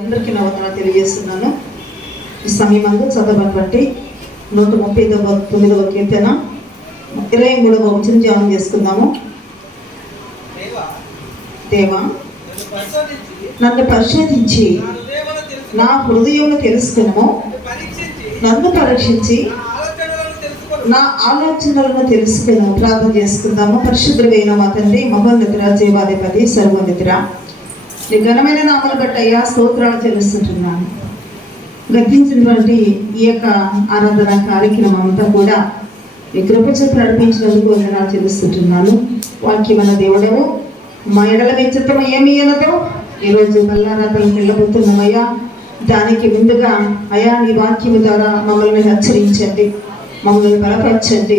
అందరికీ నా వందనాలు తెలియజేస్తున్నాను. ఈ సమయమందు చదవని బట్టి 139వ కీర్తన 23వ వచనం ధ్యానం చేసుకుందాము. దేవా, నన్ను పరిశోధించి నా హృదయమును తెలుసుకును, నన్ను పరీక్షించి నా ఆలోచనలను తెలుసుకును. ప్రార్థన చేసుకుందాము. పరిశుద్ధుడైన మా తండ్రి, మహోన్నతుడ, జీవాధిపతి, సర్వోన్నతుడ, నీ ఘనమైన నామను బట్టి అయ్యా స్తోత్రాలు చెల్లిస్తుంటున్నాను. గతించినటువంటి ఈ యొక్క ఆరాధన కార్యక్రమం అంతా కూడా ఈ కృప చేత నడిపించినందుకు వందనాలు చెల్లిస్తుంటున్నాను. వాక్యమైన దేవుడవు, మా ఎడల మీ చిత్తము ఏమి అన్నదో ఈరోజు బల్లారాధనకు వెళ్ళబోతున్నామయ్యా. దానికి ముందుగా అయా నీ వాక్యము ద్వారా మమ్మల్ని హెచ్చరించండి, మమ్మల్ని బలపరచండి.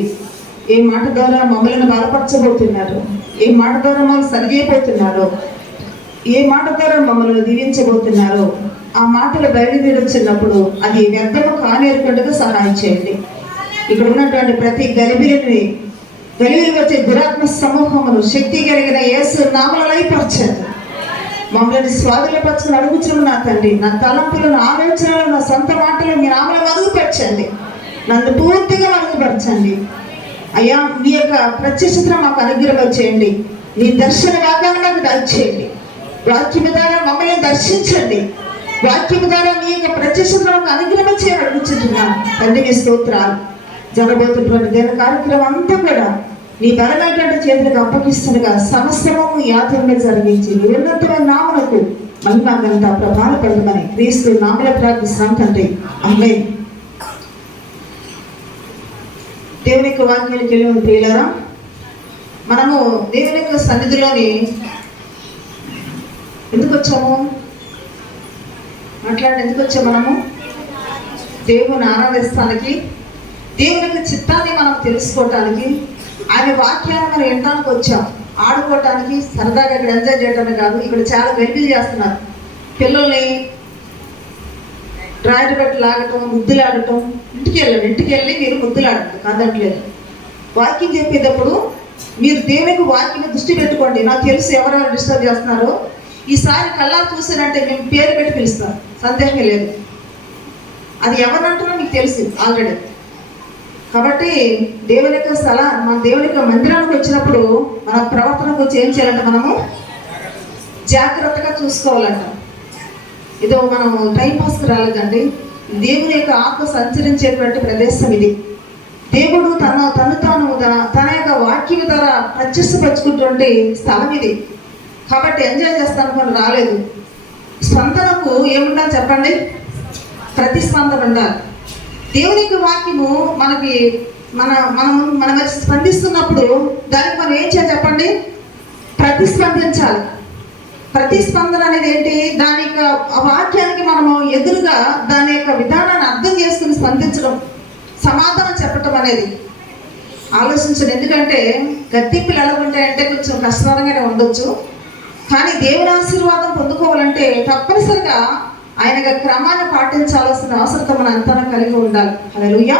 ఏ మాట ద్వారా మమ్మల్ని బలపరచబోతున్నారు, ఏ మాట ద్వారా మమ్మల్ని సరిచేయబోతున్నారు, ఏ మాట ద్వారా మమ్మల్ని దీవించబోతున్నారో ఆ మాటలు బయలుదేరుచున్నప్పుడు అది వ్యర్థము కానేరుకుంటూ సహాయం చేయండి. ఇక్కడ ఉన్నటువంటి ప్రతి గలిబిలిని వచ్చే దురాత్మ సమూహమును శక్తి కలిగిన యేసు నామములో లయపరచండి. మమ్మల్ని స్వాధీనపరచుకుని అడుగుచున్నాము నా తండ్రి. నా తలంపులను, ఆలోచనలను, నా సొంత మాటలు మీ నామములో మరుగుపరచండి. నన్ను పూర్తిగా మరుగుపరచండి అయ్యా. మీ యొక్క ప్రత్యక్షతను మాకు అనుగ్రహం చేయండి. మీ దర్శన వాగ్దానం నాకు దయచేయండి. వాక్యము ద్వారా మమ్మల్ని దర్శించండి. వాక్యము ద్వారా మీ యొక్క ప్రత్యక్షతను అనుగ్రహం చేయాలని అడుగుతున్నాను తండ్రి. మీ స్తోత్రాలు. జరగబోతున్నటువంటి దేని కార్యక్రమం అంతా కూడా నీ బలమైనటువంటి చేతులకు అప్పగిస్తుండగా సమస్తము యాత్రమే జరిగించి నీ ఉన్నతమైన నామమునకు మహిమ ఘనత ప్రభావపడమని క్రీస్తు నామములో ప్రార్థిస్తున్నాం తండ్రి. ఆమేన్. దేవుని యొక్క వాక్యానికి వెళ్ళిన ప్రియులారా, మనము దేవుని యొక్క సన్నిధిలోని ఎందుకు వచ్చాము? ఎందుకు వచ్చాము? మనము దేవుని ఆరాధిస్తానికి, దేవుని యొక్క చిత్తాన్ని మనం తెలుసుకోవటానికి, ఆయన వాక్యాన్ని మనం వినడానికి వచ్చాం. ఆడుకోవటానికి, సరదాగా ఇక్కడ ఎంజాయ్ చేయడానికి కాదు. ఇక్కడ చాలా వెలిపిలు చేస్తున్నారు. పిల్లల్ని డ్రాయిడ్ పెట్టి లాగటం, ముద్దులాడటం. ఇంటికి వెళ్ళి మీరు ముద్దులాడటం కాదట్లేదు. వాక్యం చెప్పేటప్పుడు మీరు దేవునికి వాక్యం దృష్టి పెట్టుకోండి. నాకు తెలుసు ఎవరెవరు డిస్టర్బ్ చేస్తున్నారో. ఈసారి కల్లా చూసారంటే మేము పేరు పెట్టి పిలుస్తాం, సందేహమే లేదు. అది ఎవరంటారో మీకు తెలుసు ఆల్రెడీ. కాబట్టి దేవుని యొక్క మన దేవుని యొక్క మందిరానికి వచ్చినప్పుడు మన ప్రవర్తన గురించి ఏం చేయాలంటే మనము జాగ్రత్తగా చూసుకోవాలంట. ఇదో మనం టైంపాస్కి రాలేదండి. దేవుని యొక్క ఆత్మ సంచరించేటువంటి ప్రదేశం ఇది. దేవుడు తన యొక్క వాక్యం ద్వారా ప్రత్యక్షపరుచుకుంటుంటే స్థలం ఇది. కాబట్టి ఎంజాయ్ చేస్తాను కొన్ని రాలేదు. స్పందనకు ఏముండాలి చెప్పండి? ప్రతిస్పందన ఉండాలి. దేవుని యొక్క వాక్యము మనకి మన స్పందిస్తున్నప్పుడు దానికి మనం ఏం చేయాలి చెప్పండి? ప్రతిస్పందించాలి. ప్రతిస్పందన అనేది ఏంటి? దాని యొక్క వాక్యానికి మనము ఎదురుగా దాని యొక్క విధానాన్ని అర్థం చేసుకుని స్పందించడం, సమాధానం చెప్పటం అనేది ఆలోచించండి. ఎందుకంటే గద్దింపులు ఎలా ఉంటాయంటే కొంచెం కష్టతరంగానే ఉండొచ్చు. కానీ దేవుని ఆశీర్వాదం పొందుకోవాలంటే తప్పనిసరిగా ఆయన యొక్క క్రమాన్ని పాటించాల్సిన అవసరత మన అంతా కలిగి ఉండాలి. హల్లెలూయా.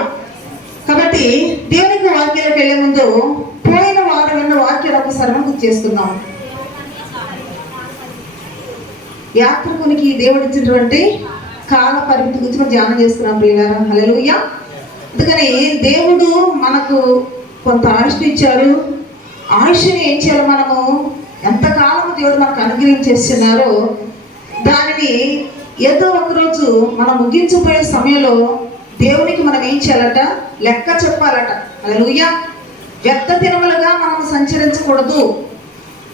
కాబట్టి దేవునికి వాక్యాలకు వెళ్ళే ముందు పోయిన వారం విన్న వాక్యాలు ఒకసారి మనం గుర్తు చేసుకుందాం. యాత్రికునికి దేవుడు ఇచ్చినటువంటి కాల పరిమితి గురించి మనం ధ్యానం చేసుకున్నాం ప్రియులారా. హల్లెలూయా. అందుకని దేవుడు మనకు కొంత ఆయుష్ని ఇచ్చారు. ఆయుష్ని ఏం చేయాలి? మనము ఎంతకాలము దేవుడు మనకు అనుగ్రహించేస్తున్నారో దానిని ఏదో ఒకరోజు మనం ముగించిపోయే సమయంలో దేవునికి మనం ఏం చేయాలట? లెక్క చెప్పాలట. హల్లెలూయా. వ్యర్థ దినములుగా మనం సంచరించకూడదు.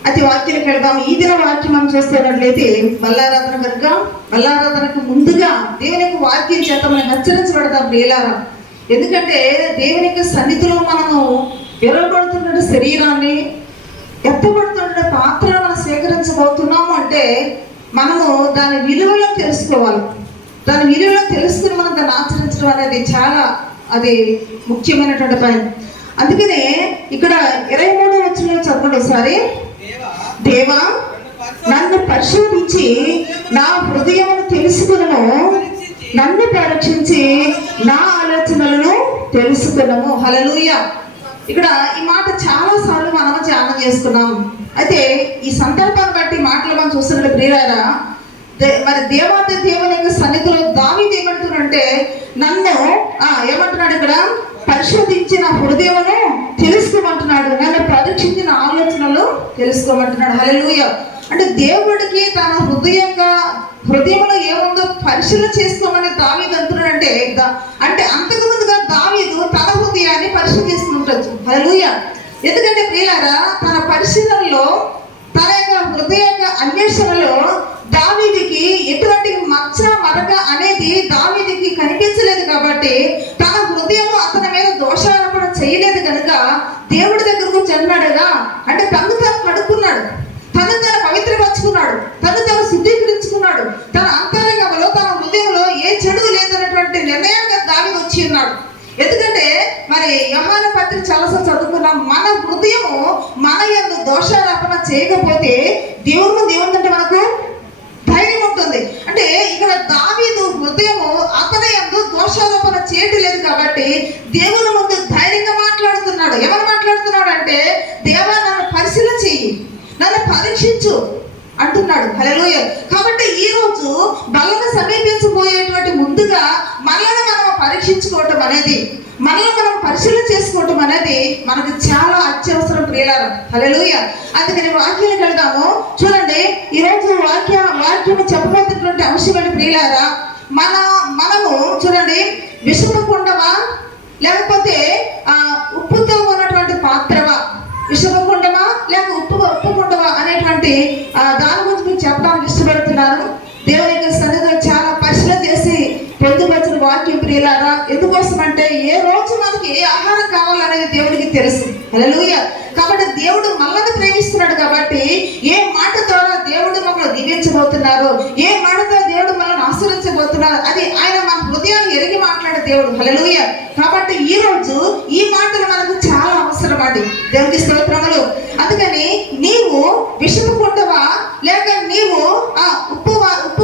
అది వాక్యానికి వెళ్దాం. ఈ దిన వాక్యం మనం చూస్తున్నట్లయితే బల్లారాధన కనుక బల్లారాధనకు ముందుగా దేవుని యొక్క వాక్యం చేత మనం హెచ్చరించబడతాం ప్రియులారా. ఎందుకంటే దేవుని యొక్క సన్నిధిలో మనము విరవబడుతున్న శరీరాన్ని, ఎత్తబడుతున్న పాత్రను మనం స్వీకరించబోతున్నాము అంటే మనము దాని విలువలను తెలుసుకోవాలి. దాని విలువలను తెలుసుకుని మనం దాన్ని ఆచరించడం అనేది చాలా ముఖ్యమైనటువంటి పని. అందుకనే ఇక్కడ 23వ వచనంలో చదవండి ఒకసారి. దేవా, నన్ను పరిశోధించి నా హృదయమును తెలుసుకును, నన్ను పరీక్షించి నా ఆలోచనలను తెలుసుకున్నాము. హల్లెలూయా. ఇక్కడ ఈ మాట చాలా సార్లు మనము ధ్యానం చేసుకున్నాం. అయితే ఈ సందర్భాన్ని బట్టి మాటలు మనం చూస్తున్న ప్రియులారా, మరి దేవాది దేవుని యొక్క సన్నిధిలో దావీదు ఏమంటున్నాడంటే, నన్ను ఏమంటున్నాడు ఇక్కడ, పరిశోధించి నా హృదయమును తెలుసుకోమంటున్నాడు, నన్ను పరీక్షించిన ఆలోచనలు తెలుసుకోమంటున్నాడు. హల్లెలూయా. అంటే దేవుడికి తన హృదయంలో ఏముందో పరిశీలన చేసుకోమని దావీదు అంటున్నాడంటే, అంటే అంతకు ముందుగా దావీదు తన హృదయాన్ని పరిశీలిస్తుండొచ్చు. హల్లెలూయా. ఎందుకంటే ప్రియులారా, తన పరిశీలనలో, తన యొక్క హృదయ అన్వేషణలో దావీదుకి ఎటువంటి మచ్చ మరక అనేది దావీదుకి కనిపించలేదు. కాబట్టి తన హృదయం అతని మీద దోషారోపణ చేయలేదు కనుక దేవుడి దగ్గరకు చెన్నాడుగా, అంటే తను కడుక్కున్నాడు, తను పవిత్రపరుచుకున్నాడు, తను శుద్ధీకరించుకున్నాడు. తన అంతరంగంలో, తన హృదయంలో ఏ చెడు లేదన్నటువంటి నిర్ణయంగా దావీదు వచ్చి ఉన్నాడు. ఎందుకంటే మరి యోహాను పత్రిక చాలాసార్లు చదువుకున్నాం, మన హృదయము మన యందు దోషారోపణ చేయకపోతే దేవుడు అంటే మనకు ధైర్యం ఉంటుంది. అంటే ఇక్కడ దావీదు హృదయము అతని యందు దోషారోపణ చేయటం లేదు కాబట్టి దేవుని ముందు ధైర్యంగా మాట్లాడుతున్నాడు. ఎవరు మాట్లాడుతున్నాడు అంటే, దేవా నన్ను పరిశీలన చెయ్యి, నన్ను పరీక్షించు అంటున్నాడు. హల్లెలూయా. కాబట్టి ఈ రోజు బలను సమీపించబోయేటువంటి ముందుగా మనల్ని మనం పరీక్షించుకోవటం అనేది, మనల్ని మనం పరిశీలన చేసుకోవటం అనేది మనకు చాలా అత్యవసరం ప్రియులారా. హల్లెలూయా. అందుకని వాక్యానికి వెళ్దాము. చూడండి, ఈరోజు వాక్యము చెప్పబోతున్నటువంటి అంశం ఏంటి ప్రియులారా, మనము చూడండి, విషపు కుండవా లేకపోతే ఉప్పుతో ఉన్నటువంటి పాత్రవా, విషపు కుండవా లేక ఉప్పు కుండవా అనేటువంటి దాని గురించి మీకు చెప్పడానికి ఇష్టపడుతున్నాను. దేవుని యొక్క సన్నిధిలో చాలా పరిశీలన చేసి పొందుపరిచిన వాక్యం ప్రియులారా. ఎందుకోసం అంటే, ఏ రోజు మనకి ఏ ఆహారం కావాలనేది దేవుడికి తెలుసు. హల్లెలూయా. కాబట్టి దేవుడు మనల్ని ప్రేమిస్తున్నాడు కాబట్టి ఏ మాట ద్వారా దేవుడు మమ్మల్ని దీవించబోతున్నారు, ఏ మాట ద్వారా దేవుడు మనల్ని ఆశీర్వదించబోతున్నారు, అది ఆయన మన హృదయాన్ని ఎరిగి మాట్లాడే దేవుడు. హల్లెలూయా. కాబట్టి ఈ రోజు ఈ మాటలు మనకు చాలా అవసరం అండి. దేవునికి స్తోత్రములు. అందుకని నీవు విషపు కుండవా లేక నీవు ఉప్పు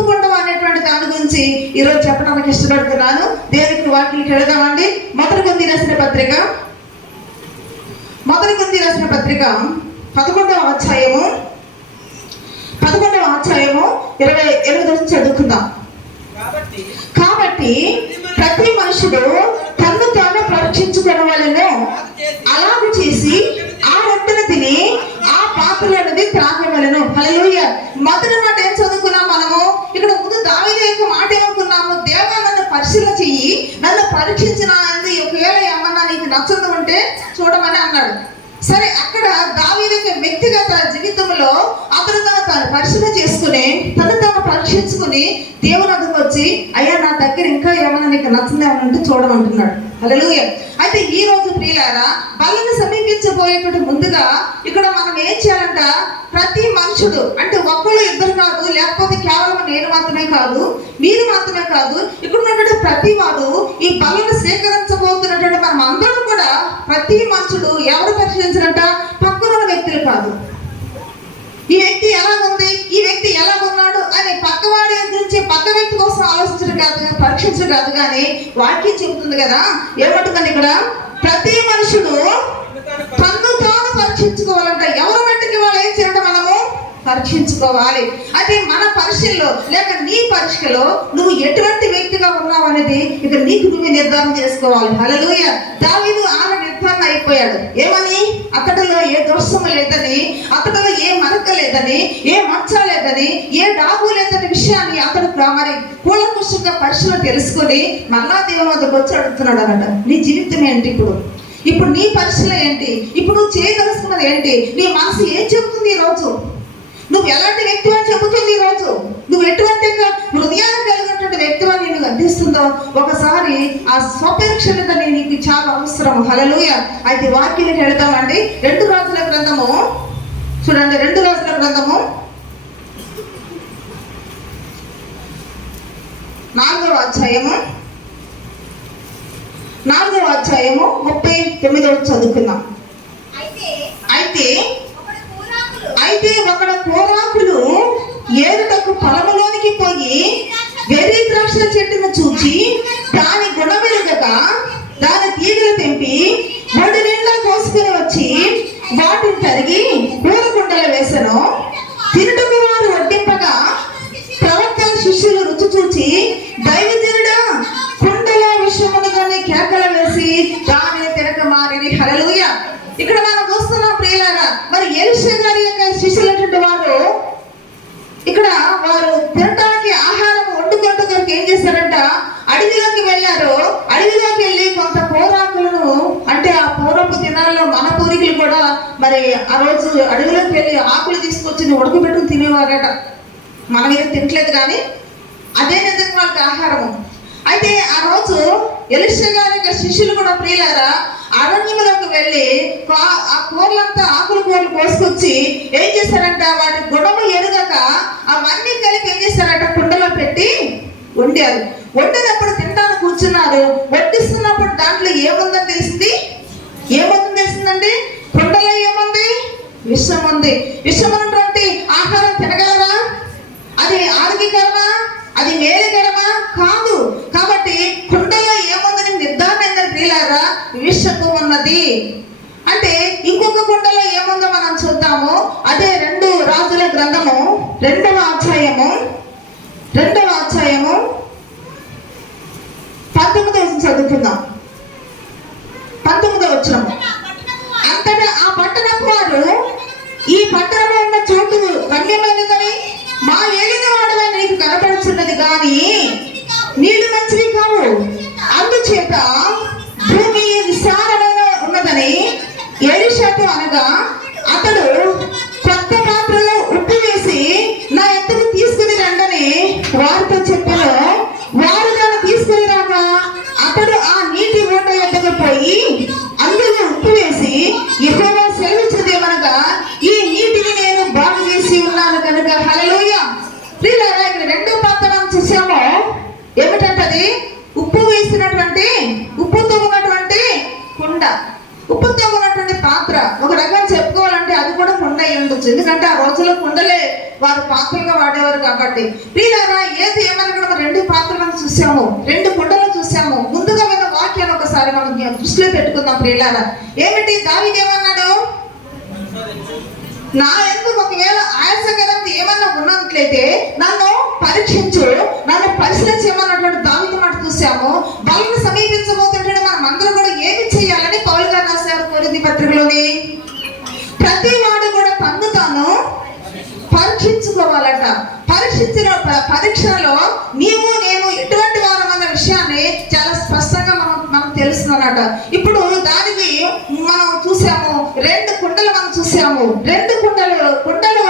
కుండవా అనేటువంటి దాని గురించి ఈరోజు చెప్పడానికి ఇష్టపడుతున్నాను. దేవునికి వాక్యానికి వెళదామండి. మొదటి కొరింథీ రాసిన పత్రిక 11వ అధ్యాయము 28 చదువుకుందాం. కాబట్టి ప్రతి మనుషుడు తన్ను తాను పరీక్షించుకోవాలను, అలాగ చేసి ఆ రొట్టెను తిని ఆ పాత్రలోనిది త్రాగవలెను. హల్లెలూయా. మొదటి మాట ఏం చదువుకున్నాం మనము? ఇక్కడ ముందు దావీదు యొక్క మాట ఏమనుకున్నాము? దేవా నన్ను పరిశీలన చెయ్యి, నన్ను పరీక్షించిన ఒకవేళ ఏమన్నా నీకు నచ్చదు ఉంటే చూడమని అన్నాడు. సరే, అక్కడ దావీదు యొక్క వ్యక్తిగత జీవితంలో అతను తాను పరిశీలన చేసుకుని తను పరీక్షించుకుని దేవుని వద్దకు వచ్చి, అయ్యా నా దగ్గర ఇంకా ఏమైనా నీకు నచ్చింది ఏమనంటే చూడమంటున్నాడు. హల్లెలూయా. అయితే ఈ రోజు ప్రియులారా, బలను సమీపించబోయేటువంటి ముందుగా ఇక్కడ మనం ఏం చేయాలంట, ప్రతి మనుషుడు అంటే ఒక్కళ్ళు ఇద్దరు కాదు, లేకపోతే కేవలం నేను మాత్రమే కాదు, మీరు మాత్రమే కాదు, ఇక్కడ ఉన్నటువంటి ప్రతి వాడు ఈ బలను స్వీకరించబోతున్నటువంటి మనం అందరం కూడా ప్రతి మనుషుడు ఎవరు పరిశీలించారంట, పక్కన వ్యక్తులు కాదు. ఈ వ్యక్తి ఎలాగుంది, ఈ వ్యక్తి ఎలాగున్నాడు అని పక్కవాడి గురించి పక్క వ్యక్తి కోసం ఆలోచించడం కాదు, పరీక్షించడం కాదు. కానీ వాక్యం చెబుతుంది కదా, ఏమంటుందని ఇక్కడ, ప్రతి మనుషుడు తన్ను తాను పరీక్షించుకోవాలంట. ఎవరు మట్టికి వాళ్ళు ఏం చేయడం, మనము పరీక్షించుకోవాలి. అయితే మన పరీక్షల్లో లేక నీ పరీక్షలో నువ్వు ఎటువంటి వ్యక్తిగా ఉన్నావు అనేది ఇక నీకు నువ్వు నిర్ధారణ చేసుకోవాలి. హల్లెలూయా. దావీదు ఆమె నిర్ధారణ అయిపోయాడు. ఏమని? అతడిలో ఏ దోషము లేదని, అతడిలో ఏ మరక లేదని, ఏ మచ్చ లేదని, ఏ డాగు లేదని విషయాన్ని అతడు మరి కూలంకుషంగా పరిశీలన తెలుసుకొని మళ్ళా దేవుని వద్దకు వచ్చి అడుగుతున్నాడు అన్నట, నీ జీవితం ఏంటి, ఇప్పుడు నీ పరిశీలన ఏంటి, ఇప్పుడు నువ్వు చేయదలుచుకున్నది ఏంటి, నీ మనసు ఏం చెబుతుంది ఈ రోజు, నువ్వు ఎలాంటి వ్యక్తి అని చెబుతుంది ఈ రోజు, నువ్వు ఎటువంటి హృదయాన్ని కలిగినటువంటి వ్యక్తి అని నేను అందిస్తుందో ఒకసారి ఆ స్వపరీక్ష నీకు చాలా అవసరం. హల్లెలూయా. అయితే వాక్యానికి వెళదామండి. 2 రాజుల గ్రంథము చూడండి, 2 రాజుల గ్రంథము 4వ అధ్యాయము 39 చదువుకుందాం. అయితే ఒకడు కోరాకులు ఏరుటకు పొలములోనికి పోయి వెర్రి ద్రాక్ష చెట్టును చూచి దాని గుణమెరుగక దాని తీగలు తెంపి ఒడి నిండా కోసుకుని వచ్చి వాటిని తరిగి కూర కుండలు వేసెను. తినుటకు వారు వడ్డింపగా ప్రవక్తల మరి ఎలీషా గారి యొక్క శిష్యులైనటువంటి వారు ఇక్కడ వారు తినడానికి ఆహారం వండుకోవడానికి ఏం చేశారంట, అడవిలోకి వెళ్ళారు. అడవిలోకి వెళ్ళి కొంత పోరాకులను, అంటే ఆ పూర్వపు దినాల్లో మన పూర్వీకులు కూడా మరి ఆ రోజు అడవిలోకి వెళ్ళి ఆకులు తీసుకొచ్చి ఉడకబెట్టుకుని తినేవారట. మనం ఏదో తినట్లేదు కానీ అదే నిజంగా వాళ్ళకి ఆహారము. అయితే ఆ రోజు ఎలీషా గారి యొక్క శిష్యులు కూడా ప్రియులారా అరణ్యంలోకి వెళ్ళి ఆ కూరలంతా ఆకుల కూరలు కోసుకొచ్చి ఏం చేశారంట, వాటి గుణము ఎరుగక అవన్నీ కలిపి ఏం చేశారంట, కుండలో పెట్టి వండారు. వండినప్పుడు తినడానికి కూర్చున్నారు. వడ్డిస్తున్నప్పుడు దాంట్లో ఏముందని తెలిసింది? ఏముందని తెలిసిందండి? కుండలో ఏముంది? విషం ఉంది. విషం ఉన్నటువంటి ఆహారం తినగలరా? అది ఆరోగ్యకరమా? అది మేలుకరమా? కాదు. కాబట్టి కుండలో ఏముందని నిర్ధారణ ఏంటంటే ప్రియులారా, విషపు ఉన్నది. అంటే ఇంకొక కుండలో ఏముందో మనం చూద్దాము. అదే 2 రాజుల గ్రంథము 2వ అధ్యాయము 19వ చదువుకుందాం. 19వ వచనము. అంతటా ఆ పట్టణపు వారు, ఈ పట్టణంలో ఉన్న చోటు రమ్యమైనదని మా ఏలిన వాడగా నీకు కనపడుచున్నది కానీ నీళ్లు మంచివి కావు, అందుచేత భూమి విశాలమైన ఉన్నదని ఎలీషాతో అనగా, అతడు కొత్త పాత్రలో ఉప్పు వేసి నా ఎద్దకు తీసుకుని రండని వారితో చెప్పాను. వారు దాన్ని తీసుకుని రాగా అతడు ఆ నీటి ఓట ఎద్దకు పోయి అందులో ఉప్పు వేసి, యెహోవా సెలవిచ్చుదేమనగా ఈ నీటిని నేను బాగు చేసి ఉన్నాను కనుక. హల్లెలూయా. ప్రియులారా, ఇక్కడ 2వ పాత్ర మనం చూసాము. ఏమిటంటది? ఉప్పు వేసినటువంటి, ఉప్పుతో ఉన్నటువంటి కుండ, ఉప్పుతో ఉన్నటువంటి పాత్ర. ఒక రకం చెప్పుకోవాలంటే అది కూడా కుండ అయి ఉండొచ్చు, ఎందుకంటే ఆ రోజుల్లో కుండలే వారు పాత్రలుగా వాడేవారు కాబట్టి. ప్రియులారా, ఏది ఏమన్నా కూడా 2 పాత్రలు మనం చూసాము, 2 కుండలు చూసాము. ముందుగా విన్న వాక్యాన్ని ఒకసారి మనం దృష్టిలో పెట్టుకుందాం ప్రియులారా. ఏమిటి? దావీదు ఏమన్నాడు? నా ఎందుకు ఒకవేళ ఆయాసకరంగా ఏమన్నా ఉన్నట్లయితే నన్ను పరీక్షించు, నన్ను పరిశీలించమన్నటువంటి దావీదు మాట చూసాము. బలను సమీపించబోతుంటే మనం అందరూ కూడా ఏమి చేయాలని పౌలు గారు రాశారు కొరింథీ పత్రికలోని. ప్రతి వాడు కూడా తన్ను తాను పరీక్షించుకోవాలట. పరీక్షలో నీవు నేను ఎటువంటి వారం అన్న విషయాన్ని చాలా స్పష్టంగా మనం తెలుస్తుందన్నట. ఇప్పుడు దానికి మనం చూసాము 2 కుండలు మనం చూసాము. 2 కుండలు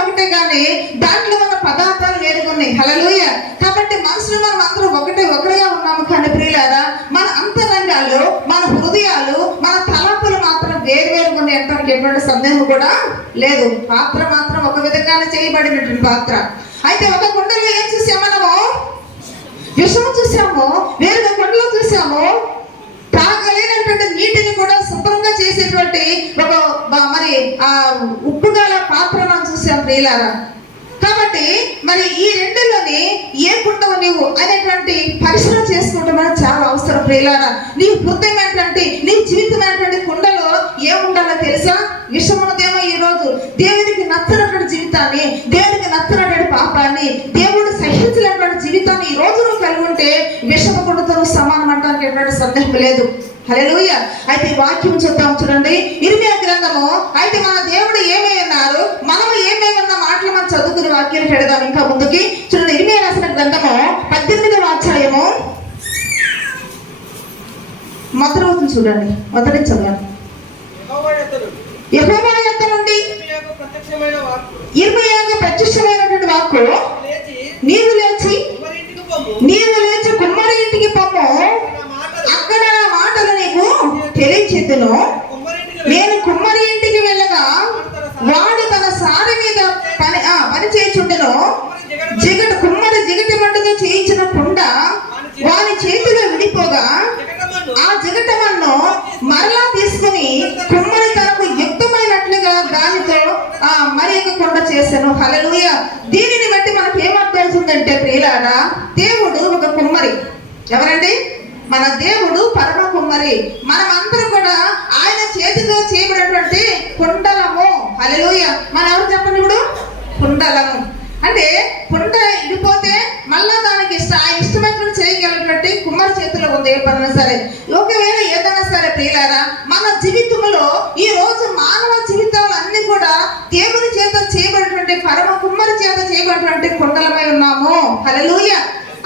ఒకటే కానీ దాంట్లో మన పదార్థాలు వేరుగా ఉన్నాయి. హల్లెలూయా. కాబట్టి మనుషులు మనం అందరూ ఒకటిగా ఉన్నాము కానీ ప్రియులారా, మన అంతరంగాలు, మన హృదయాలు, మన తలంపులు మాత్రం వేరుగా ఉన్నాయి అంటానికి ఎటువంటి సందేహం కూడా లేదు. పాత్ర మాత్రం ఒక విధంగానే చేయబడినటువంటి పాత్ర. అయితే ఒక కుండలో ఏం చూసాము? మనము విషము చూసాము. వేరొక కుండలో చూసాము తాగలేనటువంటి నీటిని కూడా శుభ్రంగా చేసేటువంటి ఒక మరి ఆ ఉప్పు గల పాత్ర మనం చూసాం ప్రియులారా. కాబట్టి మరి ఈ 2లోని ఏ కుండవు నీవు అనేటువంటి పరిశీలన చేసుకుంటే మనకు చాలా అవసరం ప్రియులారా. నీ హృదయం ఏంటంటే, నీ జీవితం ఏంటంటే కుండలో ఏముండాలో తెలుసా? విషమున్నదేమో ఈ రోజు దేవుడికి నచ్చనటువంటి జీవితాన్ని, దేవుడికి నచ్చనటువంటి పాపాన్ని, దేవుడు సహించలేనటువంటి జీవితాన్ని ఈ రోజు నువ్వు కలిగి ఉంటే విషము కుండతో సమానం అంటానికి ఎటువంటి సందేహం లేదు. హల్లెలూయా. అయితే వాక్యం చూద్దాం చూడండి, ఇర్మియా గ్రంథము. అయితే మన దేవుడు ఏమై ఉన్నారు, మనము ఏమై ఉన్న మాటలు మనం చదువుకుని వాక్యాన్ని పెడదాం ఇంకా ముందుకి. చూడండి, ఇర్మియా రాసిన గ్రంథము 18వ అధ్యాయము మొదటి రోజు చూడండి, మొదటి చదవండి. యెహోవా యొద్ద నుండి ఇర్మియాకు ప్రత్యక్షమైనటువంటి వాక్కు, నీవు లేచి కుమ్మరి ఇంటికి పొమ్ము, అక్కడ నా మాటలు నీకు తెలియచెప్పును. నేను కుమ్మరి ఇంటికి వెళ్ళగా వాడు తన సారి మీద పని చేయుచుండెను. కుమ్మరి జిగటి మంటతో చేయించిన కుండ వాని చేతిలో విడిపోగా ఆ జిగటమన్ను మరలా తీసుకుని కుమ్మరి తనకు యుక్తమైనట్లుగా దానితో మరి ఒక కుండ చేశాను. హల్లెలూయా. దీనిని బట్టి మనకు ఏమర్థమవుతుందంటే ప్రియులారా, దేవుడు ఒక కుమ్మరి. ఎవరండి? మన దేవుడు పరమ కుమ్మరి. మనమందరం కూడా ఆయన చేతితో చేయబడినటువంటి కుండలము. హల్లెలూయా. మనం ఎవరు చెప్పండి ఇప్పుడు? కుండలము. అంటే కుండ ఇడిపోతే మళ్ళా దానికి ఆయన ఇష్టమైనటువంటి చేయగలిగినట్టు కుమ్మరి చేతిలో ఉంది. ఏ పనైనా సరే, ఒకవేళ ఏదైనా సరే ప్రియులారా, మన జీవితంలో ఈ రోజు మానవ జీవితాలు అన్ని కూడా కూడా దేవుని చేత చేయబడినటువంటి పరమ కుమ్మరి చేత చేయబడినటువంటి కుండలమై ఉన్నాము. హల్లెలూయా.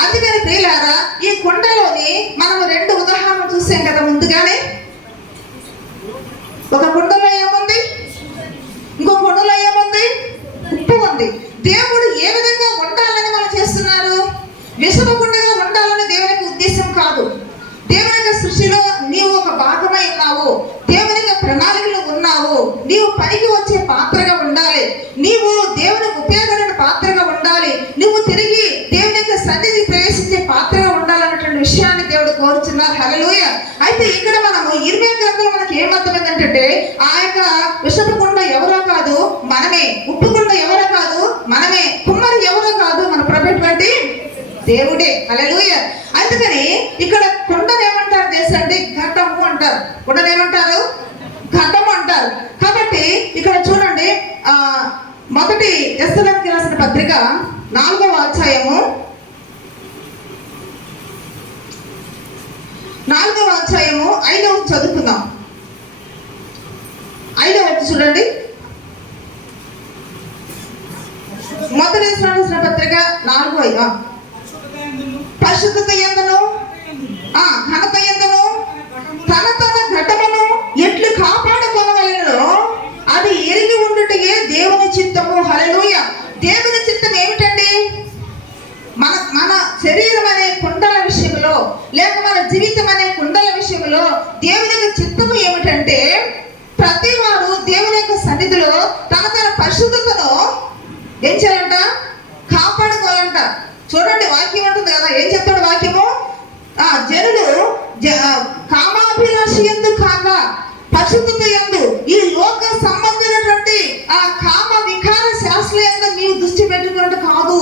అందుకని ప్రియులారా, ఈ కుండలోని మనం 2 ఉదాహరణలు చూసాం కదా. ముందుగానే ఒక కుండలో ఏముంది, ఇంకో కుండలో ఏముంది, ఉప్పు ఉంది. దేవుడు ఏ విధంగా ఉండాలని మనం చేస్తున్నారు? విషమకుండగా ఉండాలని దేవునికి ఉద్దేశం కాదు. దేవుని యొక్క సృష్టిలో నీవు ఒక భాగమై ఉన్నావు. దేవుని యొక్క ప్రణాళికలు ఉన్నావు. నీవు పనికి వచ్చే పాత్రగా ఉండాలి. నీవు దేవునికి ఉపయోగపడిన పాత్రగా ఉండాలి. నువ్వు తిరిగి దేవుని యొక్క సన్నిధి ప్రవేశించే పాత్రగా ఉండాలన్నటువంటి విషయాన్ని దేవుడు కోరుచున్నారు. హల్లెలూయా. అయితే ఇక్కడ మనము ఇర్మియా గ్రంథంలో మనకి ఏమర్థమైందంటే, ఆ యొక్క విషపు కుండ ఎవరో కాదు మనమే, ఉప్పు కుండ ఎవరో కాదు మనమే, కుమ్మరి ఎవరో కాదు మన ప్రభుత్వంటి దేవుడే. హల్లెలూయా. అందుకని ఇక్కడ కుండను ఏమంటారు తెలుసా అండి? ఘటము అంటారు. కుండను ఏమంటారు? ఘటము అంటారు. కాబట్టి ఇక్కడ చూడండి, మొదటి తెస్సలోనికీయులకు రాసిన పత్రిక 4వ అధ్యాయము 5వ చదువుకుందాం. 5వ చూడండి. మొదటి తెస్సలోనికీయులకు రాసిన పత్రిక 4:5. పరిశుద్ధత యందును ఘనత యందును తన ఘటమును ఎట్లు కాపాడుకొనవలెనో అది ఎరిగి ఉండుటే దేవుని చిత్తము. హల్లెలూయా. దేవుని చిత్తం ఏమిటండి? మన శరీరం అనే కుండల విషయంలో, లేక మన జీవితం అనే కుండల విషయంలో దేవుని యొక్క చిత్తము ఏమిటంటే, ప్రతి వారు దేవుని యొక్క సన్నిధిలో తన పరిశుద్ధతను ఏం చేయాలంట? కాపాడుకోవాలంట. చూడండి, వాక్యం ఉంటుంది కదా. ఏం చెప్తాడు వాక్యము? జనులు కామాభిలాషి యందు కాక పరిశుద్ధత యందు, ఈ లోక సంబంధమైనటువంటి ఆ కామ వికార శాస్త్ర యందు నీవు దృష్టి పెట్టుకున్నట్టు కాదు.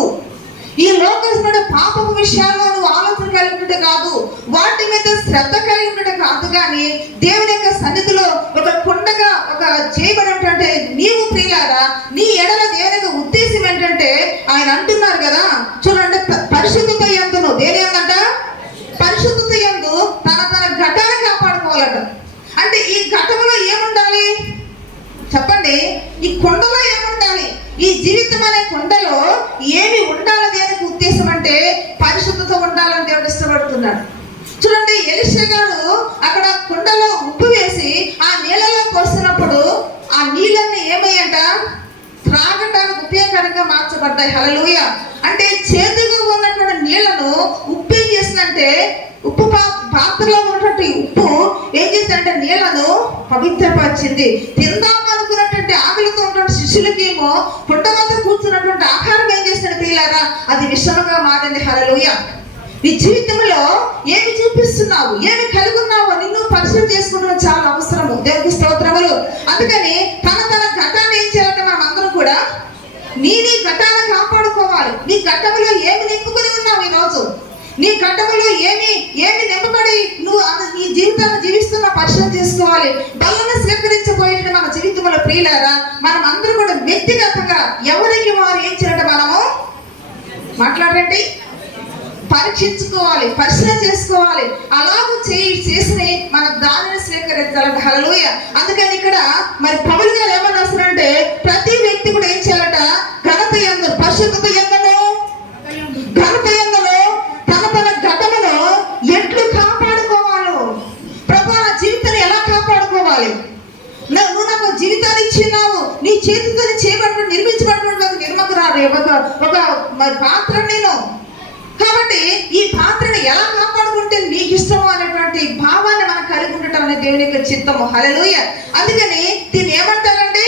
ఈ లోక పాపపు విషయాల్లో నువ్వు ఆలోచన కలిగి ఉన్నట్టు కాదు, వాటి మీద శ్రద్ధ కలిగి ఉన్నట్టు కాదు. కానీ దేవుని యొక్క సన్నిధిలో ఒక కుండగా ఒక చేయబడినటువంటి నీవు ప్రియులారా, నీ ఎడల దేవుని యొక్క ఉద్దేశం ఏంటంటే, ఆయన అంటున్నారు కదా, చూడండి, పరిశుద్ధత యందును, దేని యందంట? పరిశుద్ధత యందు తన ఘటాన్ని కాపాడుకోవాలట. అంటే ఈ ఘటములో ఏముండాలి చెప్పండి? ఈ కుండలో ఏముండాలి? ఈ జీవితం అనే కుండలో ఏమి ఉండాలి? దేనికి ఉద్దేశం అంటే పరిశుద్ధత ఉండాలని దేవుడు ఇష్టపడుతున్నాడు. చూడండి, ఎలీషా గారు అక్కడ కుండలో ఉప్పు వేసి ఆ నీళ్ళలో పోసినప్పుడు ఆ నీళ్ళని ఏమయ్యంట? త్రాగటానికి ఉపయోగకరంగా మార్చబడ్డాయి. హల్లెలూయా. అంటే చేదుగా ఉన్నటువంటి నీళ్లను ఉప్పు ఏం చేసిందంటే, ఉప్పు పాత్రలో ఉన్నటువంటి ఉప్పు ఏం చేసిందంటే నీళ్లను పవిత్రపరిచింది. తిందాం అనుకున్నటువంటి ఆకలితో ఉన్నటువంటి శిష్యులకేమో పుట్ట వద్ద కూర్చున్నటువంటి ఆహారం ఏం చేసినట్టు పిల్లారా, అది విషముగా మారింది. హల్లెలూయా. నీ జీవితంలో ఏమి చూపిస్తున్నావు, ఏమి కలిగి ఉన్నావో నిన్ను పరిశీలన చేసుకోవడం చాలా అవసరము. దేవునికి స్తోత్రములు. అందుకని తన ఘటాన్ని ఏం చేయాలంటే మనం అందరం కూడా నీ ఘటాన్ని కాపాడుకోవాలి. నీ ఘటములో ఏమి నింపుకొని ఉన్నావు ఈరోజు? నీ ఘటములో ఏమి నింపబడి నువ్వు నీ జీవితాన్ని జీవిస్తున్న పరిశీలన చేసుకోవాలి. బలను స్వీకరించబోయేది మన జీవితంలో ప్రియులారా, మనం అందరూ కూడా వ్యక్తిగతంగా ఎవరికి వారు ఏం చేయాలంటే మనము మాట్లాడండి, పరీక్షించుకోవాలి, పరిశీలన చేసుకోవాలి. అలాగూ చేసి మన దానిని స్వీకరించాలంట. హల్లెలూయా. అందుకని ఇక్కడ మరి పౌలు గారు ఏమని రాస్తారంటే, ప్రతి వ్యక్తి కూడా ఏం చేయాలట? ఘనత యందు, పరిశుద్ధత యందును ఘనత యందును తన ఘటమును ఎట్లు కాపాడుకోవాలో. ప్రభు, నా జీవితాన్ని ఎలా కాపాడుకోవాలి? నువ్వు నాకు జీవితాన్ని ఇచ్చినావు, నీ చేతితో చేయబడి నిర్మించబడిన నిర్మకురాలు ఒక పాత్ర నేను. కాబట్టి ఈ పాత్రను ఎలా కాపాడుకుంటే నీకు ఇష్టము అనేటువంటి భావాన్ని మనం కలిగి ఉండటం అనే దేవుని యొక్క చిత్తము. హల్లెలూయా. అందుకని దీన్ని ఏమంటారండి?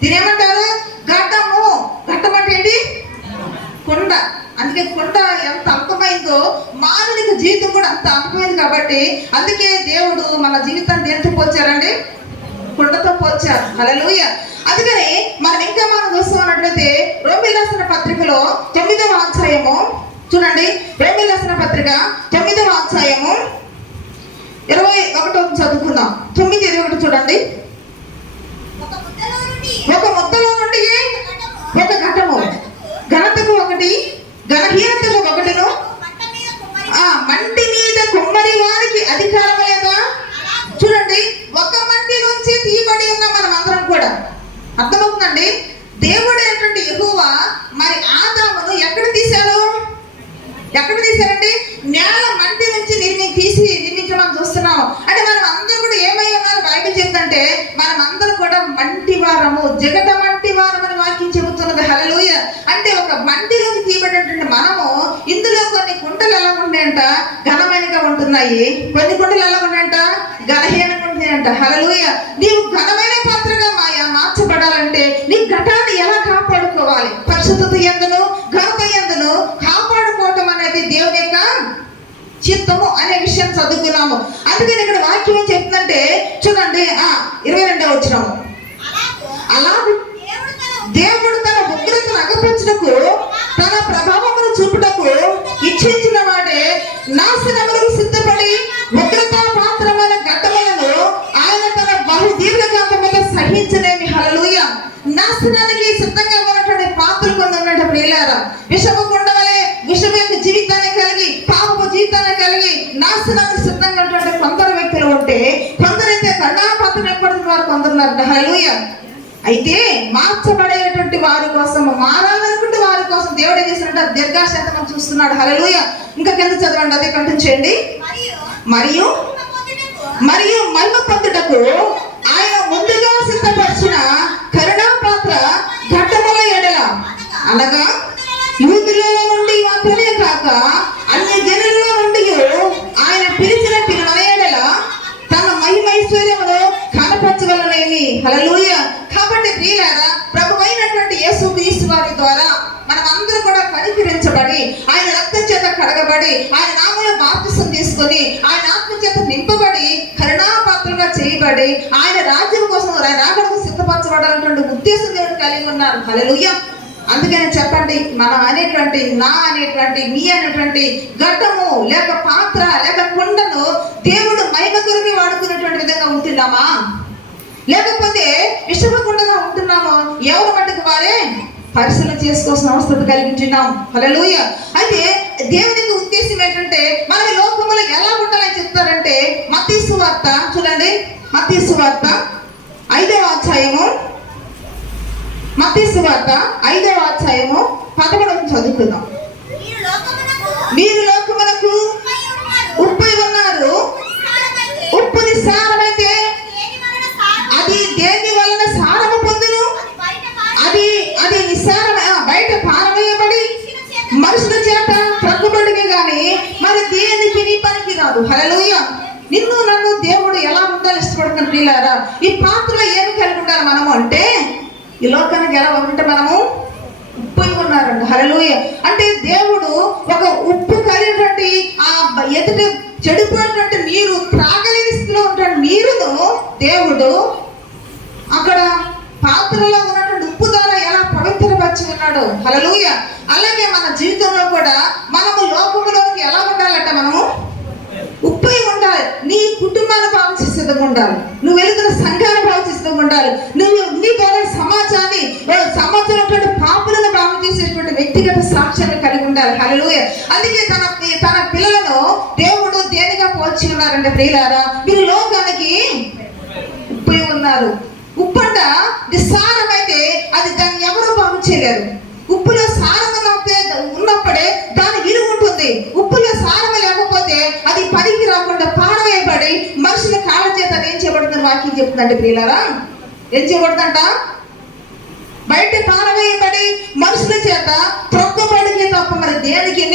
దీని ఏమంటారు? ఘటము. ఘటం అంటే ఏంటి? కుండ. అందుకే కుండ ఎంత అల్పమైందో మానవునికి జీవితం కూడా అంత అల్పమైంది. కాబట్టి అందుకే దేవుడు మన జీవితాన్ని దేనితో పోల్చారండి? కుండతో పోల్చారు. హల్లెలూయా. అందుకని మనం చూస్తున్నట్లయితే రోమీయులకు రాసిన పత్రికలో 9వ అధ్యాయము చూడండి. రోమీయులకు రాసిన పత్రిక 9వ అధ్యాయము 21 చదువుకుందాం. 9:21 చూడండి. ఒక ముద్దలో నుండి ఒక ఘటము, ఘనతకు ఒకటి, ఘనహీనతకు ఒకటిను, మంటి మీద కుమ్మరి వారికి అధికారం లేదా? చూడండి, ఒక మంటి నుంచి తీయబడి ఉన్న మనం అందరం కూడా. అర్థమవుతుందండి? దేవుడు ఏంటంటే యెహోవా మరి ఆదామును ఎక్కడ తీశారండి? నేల మట్టి నుంచి నిర్మించడం చూస్తున్నాము. అంటే మనం అందరూ కూడా ఏమై ఉన్నారు? బైబిల్ చెప్తుంటే మనం అందరూ కూడా మంటి వారము, జగట మంటి వారం అని వాక్యం చెబుతున్నది. హల్లెలూయా. అంటే ఒక మంటిలోకి తీయబడినటువంటి మనము, ఇందులో కొన్ని కుండలు ఎలా ఉన్నాయంట? ఘనమైనగా ఉంటున్నాయి. కొన్ని కుండలు ఎలా ఉన్నాయంట? ఘనహీనంగా ఉంటున్నాయంట. హల్లెలూయా. నీవు ఘనమైన పాత్రగా మార్చబడాలంటే నీ ఘటాన్ని ఎలా కాపాడుకోవాలి? పరిశుద్ధత యందును ఘనత యందును కాపాడుకోవటం అనేది దేవుని యొక్క చిత్తము అనే విషయం చదువుకున్నాము. అందుకని ఇక్కడ వాక్యం ఏం చెప్తుందంటే చూడండి, 22వ వచనం, అలాగే దేవుడు తన ఉగ్రతను అగపరచుటకు తన ప్రభావమును చూపుటకు ఇచ్చించిన వాడే నాశనములకు సిద్ధపడి ఉగ్రత పాత్రమైన ఘట్టములను ఆయన తన బహు దీర్ఘకాంతముగా సహించలేమి. హల్లెలూయా. నాశనానికి సిద్ధంగా ఉన్నటువంటి పాత్రలు కొన్ని ఉన్నట్టు ప్రియులారా, విషపు కొండ వలె విషపు యొక్క జీవితాన్ని కలిగి, పాపపు జీవితాన్ని కలిగి నాశనానికి సిద్ధంగా ఉన్నటువంటి కొందరు వ్యక్తులు ఉంటే, కొందరైతే కన్నాపాత్రం ఏర్పడుతున్న వారు కొందరున్నారు. హల్లెలూయా. అయితే మార్చబడేటువంటి వారి కోసం, మారాలనుకుంటే వారి కోసం దేవుడు ఏం చేసినట్టు దీర్ఘశాంత మనం చూస్తున్నాడు. హల్లెలూయా. ఇంకా కింద చదవండి, అదే కంటిన్యూ చేయండి. మరియు మహిమ పొందుటకు ఆయన ముందుగా సిద్ధపరిచిన కరుణా పాత్ర ఘట్టముల ఎడల, అనగా యూదులలో నుండి మాత్రమే కాక అన్ని జనులలో నుండి ఆయన పిలిచిన పిలువల ఎడల తన మహిమైశ్వర్యమును కనపరచగలనేమి. హల్లెలూయా. కాబట్టి ప్రియులారా, ప్రభువైనటువంటి యేసుక్రీస్తు వారి ద్వారా మనం అందరూ కూడా కనికరించబడి, ఆయన రక్తం చేత కడగబడి, ఆయన నామములో బాప్తిసం తీసుకొని, ఆయన ఆత్మ చేత నింపబడి, కరుణాపాత్రగా చేయబడి, ఆయన రాజ్యం కోసం ఆయన రాకడకు సిద్ధపరచబడాలన్నటువంటి ఉద్దేశం దేవుడు కలిగి ఉన్నారు. హల్లెలూయా. అందుకని చెప్పండి, మనం అనేటువంటి, నా అనేటువంటి, మీ అనేటువంటి ఘట్టము లేక పాత్ర లేక కుండను దేవుడు మహిమ కొరకు వాడుకున్నటువంటి విధంగా ఉంటున్నామా? లేకపోతే విషమకుండగా ఉంటున్నామో? ఎవరు మట్టుకు వారే పరిశీలన చేసుకోవాల్సిన అవసరం కలిగించున్నాం. హల్లెలూయా. అయితే దేవునికి ఉద్దేశం ఏంటంటే మనం ఈ లోకములో ఎలా ఉండాలని చెప్తారంటే, మత్తయి సువార్త చూడండి, మత్తయి సువార్త 5వ అధ్యాయము, మత్తయి సువార్త 5వ అధ్యాయము 11 చదువుకుందాం. మీరు లోకమునకు ఉప్పై ఉన్నారు. ఉప్పు నిస్సారమైతే అది దేని వలన సారము పొందును? అది నిస్సారమే, బయట పారవేయబడి మనుషుల చేత త్రక్కుబడికి గాని మరి దేనికి పనికి రాదు. హల్లెలూయా. నిన్ను నన్ను దేవుడు ఎలా ఉండాలి ఇష్టపడుతున్న ప్రియులారా, ఈ పాత్రలో ఏమి కలిగి ఉండాలి మనము అంటే, ఈ లోకానికి ఎలా ఉంటే మనము ఉప్పు ఉన్నారండి. హల్లెలూయా. అంటే దేవుడు ఒక ఉప్పు కలిగినటువంటి ఎదుట చెడిపోయినటువంటి నీరు, త్రాగలేని స్థితిలో ఉన్నటువంటి నీరును దేవుడు అక్కడ పాత్రలో ఉన్నటువంటి ఉప్పు ద్వారా ఎలా పవిత్రపరిచి ఉన్నాడు. హల్లెలూయా. అలాగే మన జీవితంలో కూడా మనము లోకములోకి ఎలా ఉండాలంటే మనము ఉప్పై ఉండాలి. నీ కుటుంబాన్ని బాగు చేసేదిగా ఉండాలి, నువ్వు వెళుతున్న సంఘాన్ని బాగు చేసేదిగా ఉండాలి, నువ్వు నీ ద్వారా సమాజాన్ని పాపులను బాగు చేసేటువంటి వ్యక్తిగత సాక్ష్యాన్ని కలిగి ఉండాలి. హల్లెలూయా. అందుకే తన పిల్లలను దేవుడు దేనిగా పోల్చి ఉన్నారంటే ప్రియులారా, మీరు లోకానికి ఉప్పై ఉన్నారు. ఉప్పంట నిస్సారమైతే అది దాన్ని ఎవరు బాగు చేయలేరు. ఉప్పులో సారం ఉన్నప్పుడే దాని విలువ ఉంటుంది. ఉప్పులో సారం లేకపోతే అది పనికి రాకుండా పారవేయబడి మనుషుల కాళ్ళ చేత ఏం చేయబడుతుంది? వాక్యం చెప్తుందండి ప్రియులారా, ఏం చేయబడుతుందంట? బయట పారవేయబడి మనుషుల చేత త్రొక్కబడికి తప్ప మరి దేనికి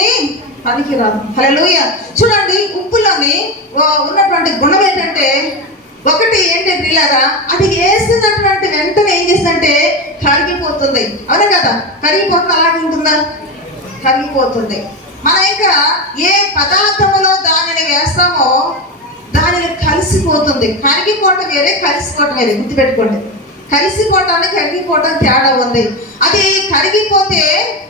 పనికి రాదు. హల్లెలూయా. చూడండి, ఉప్పులోని ఉన్నటువంటి గుణం ఏంటంటే, ఒకటి ఏంటి ప్రియులారా, అది వేసినటువంటి వెంటనే ఏం చేస్తుందంటే కరిగిపోతుంది. అవునా కదా? కరిగిపోతుంది. అలాగే ఉంటుందా? కరిగిపోతుంది. మన ఇంకా ఏ పదార్థములో దానిని వేస్తామో దానిని కలిసిపోతుంది. కరిగిపోవటం వేరే, కలిసిపోవటం వేరే. గుర్తుపెట్టుకోండి, కలిసిపోవటానికి కరిగిపోవటం తేడా ఉంది. అది కరిగిపోతే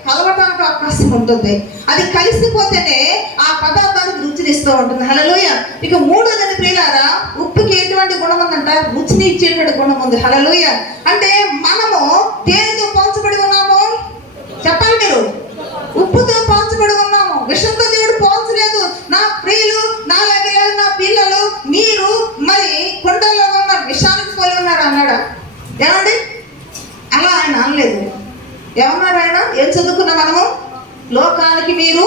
కలవటానికి అవకాశం ఉంటుంది, అది కలిసిపోతేనే ఆ పదార్థానికి రుచినిస్తూ ఉంటుంది. హల్లెలూయా. ఇక మూడోదని ప్రియులారా, ఉప్పుకి ఎటువంటి గుణం ఉందంట? రుచిని ఇచ్చేటువంటి గుణం ఉంది. హల్లెలూయా. అంటే మనము దేనితో పోల్చబడి ఉన్నాము చెప్పాలి మీరు? ఉప్పుతో పోల్చబడి ఉన్నాము. విషంతో దేవుడు పోల్చలేదు. నా ప్రియులు, నా దగ్గర నా పిల్లలు, మీరు మరి కుండల్లో ఉన్న విషానికి పోలి ఉన్నారు అన్నాడా? ఏమండి? అలా ఆయన అనలేదు. లేదు. ఏమన్నారు ఆయన? ఏం చదువుకున్నాం మనము? లోకానికి మీరు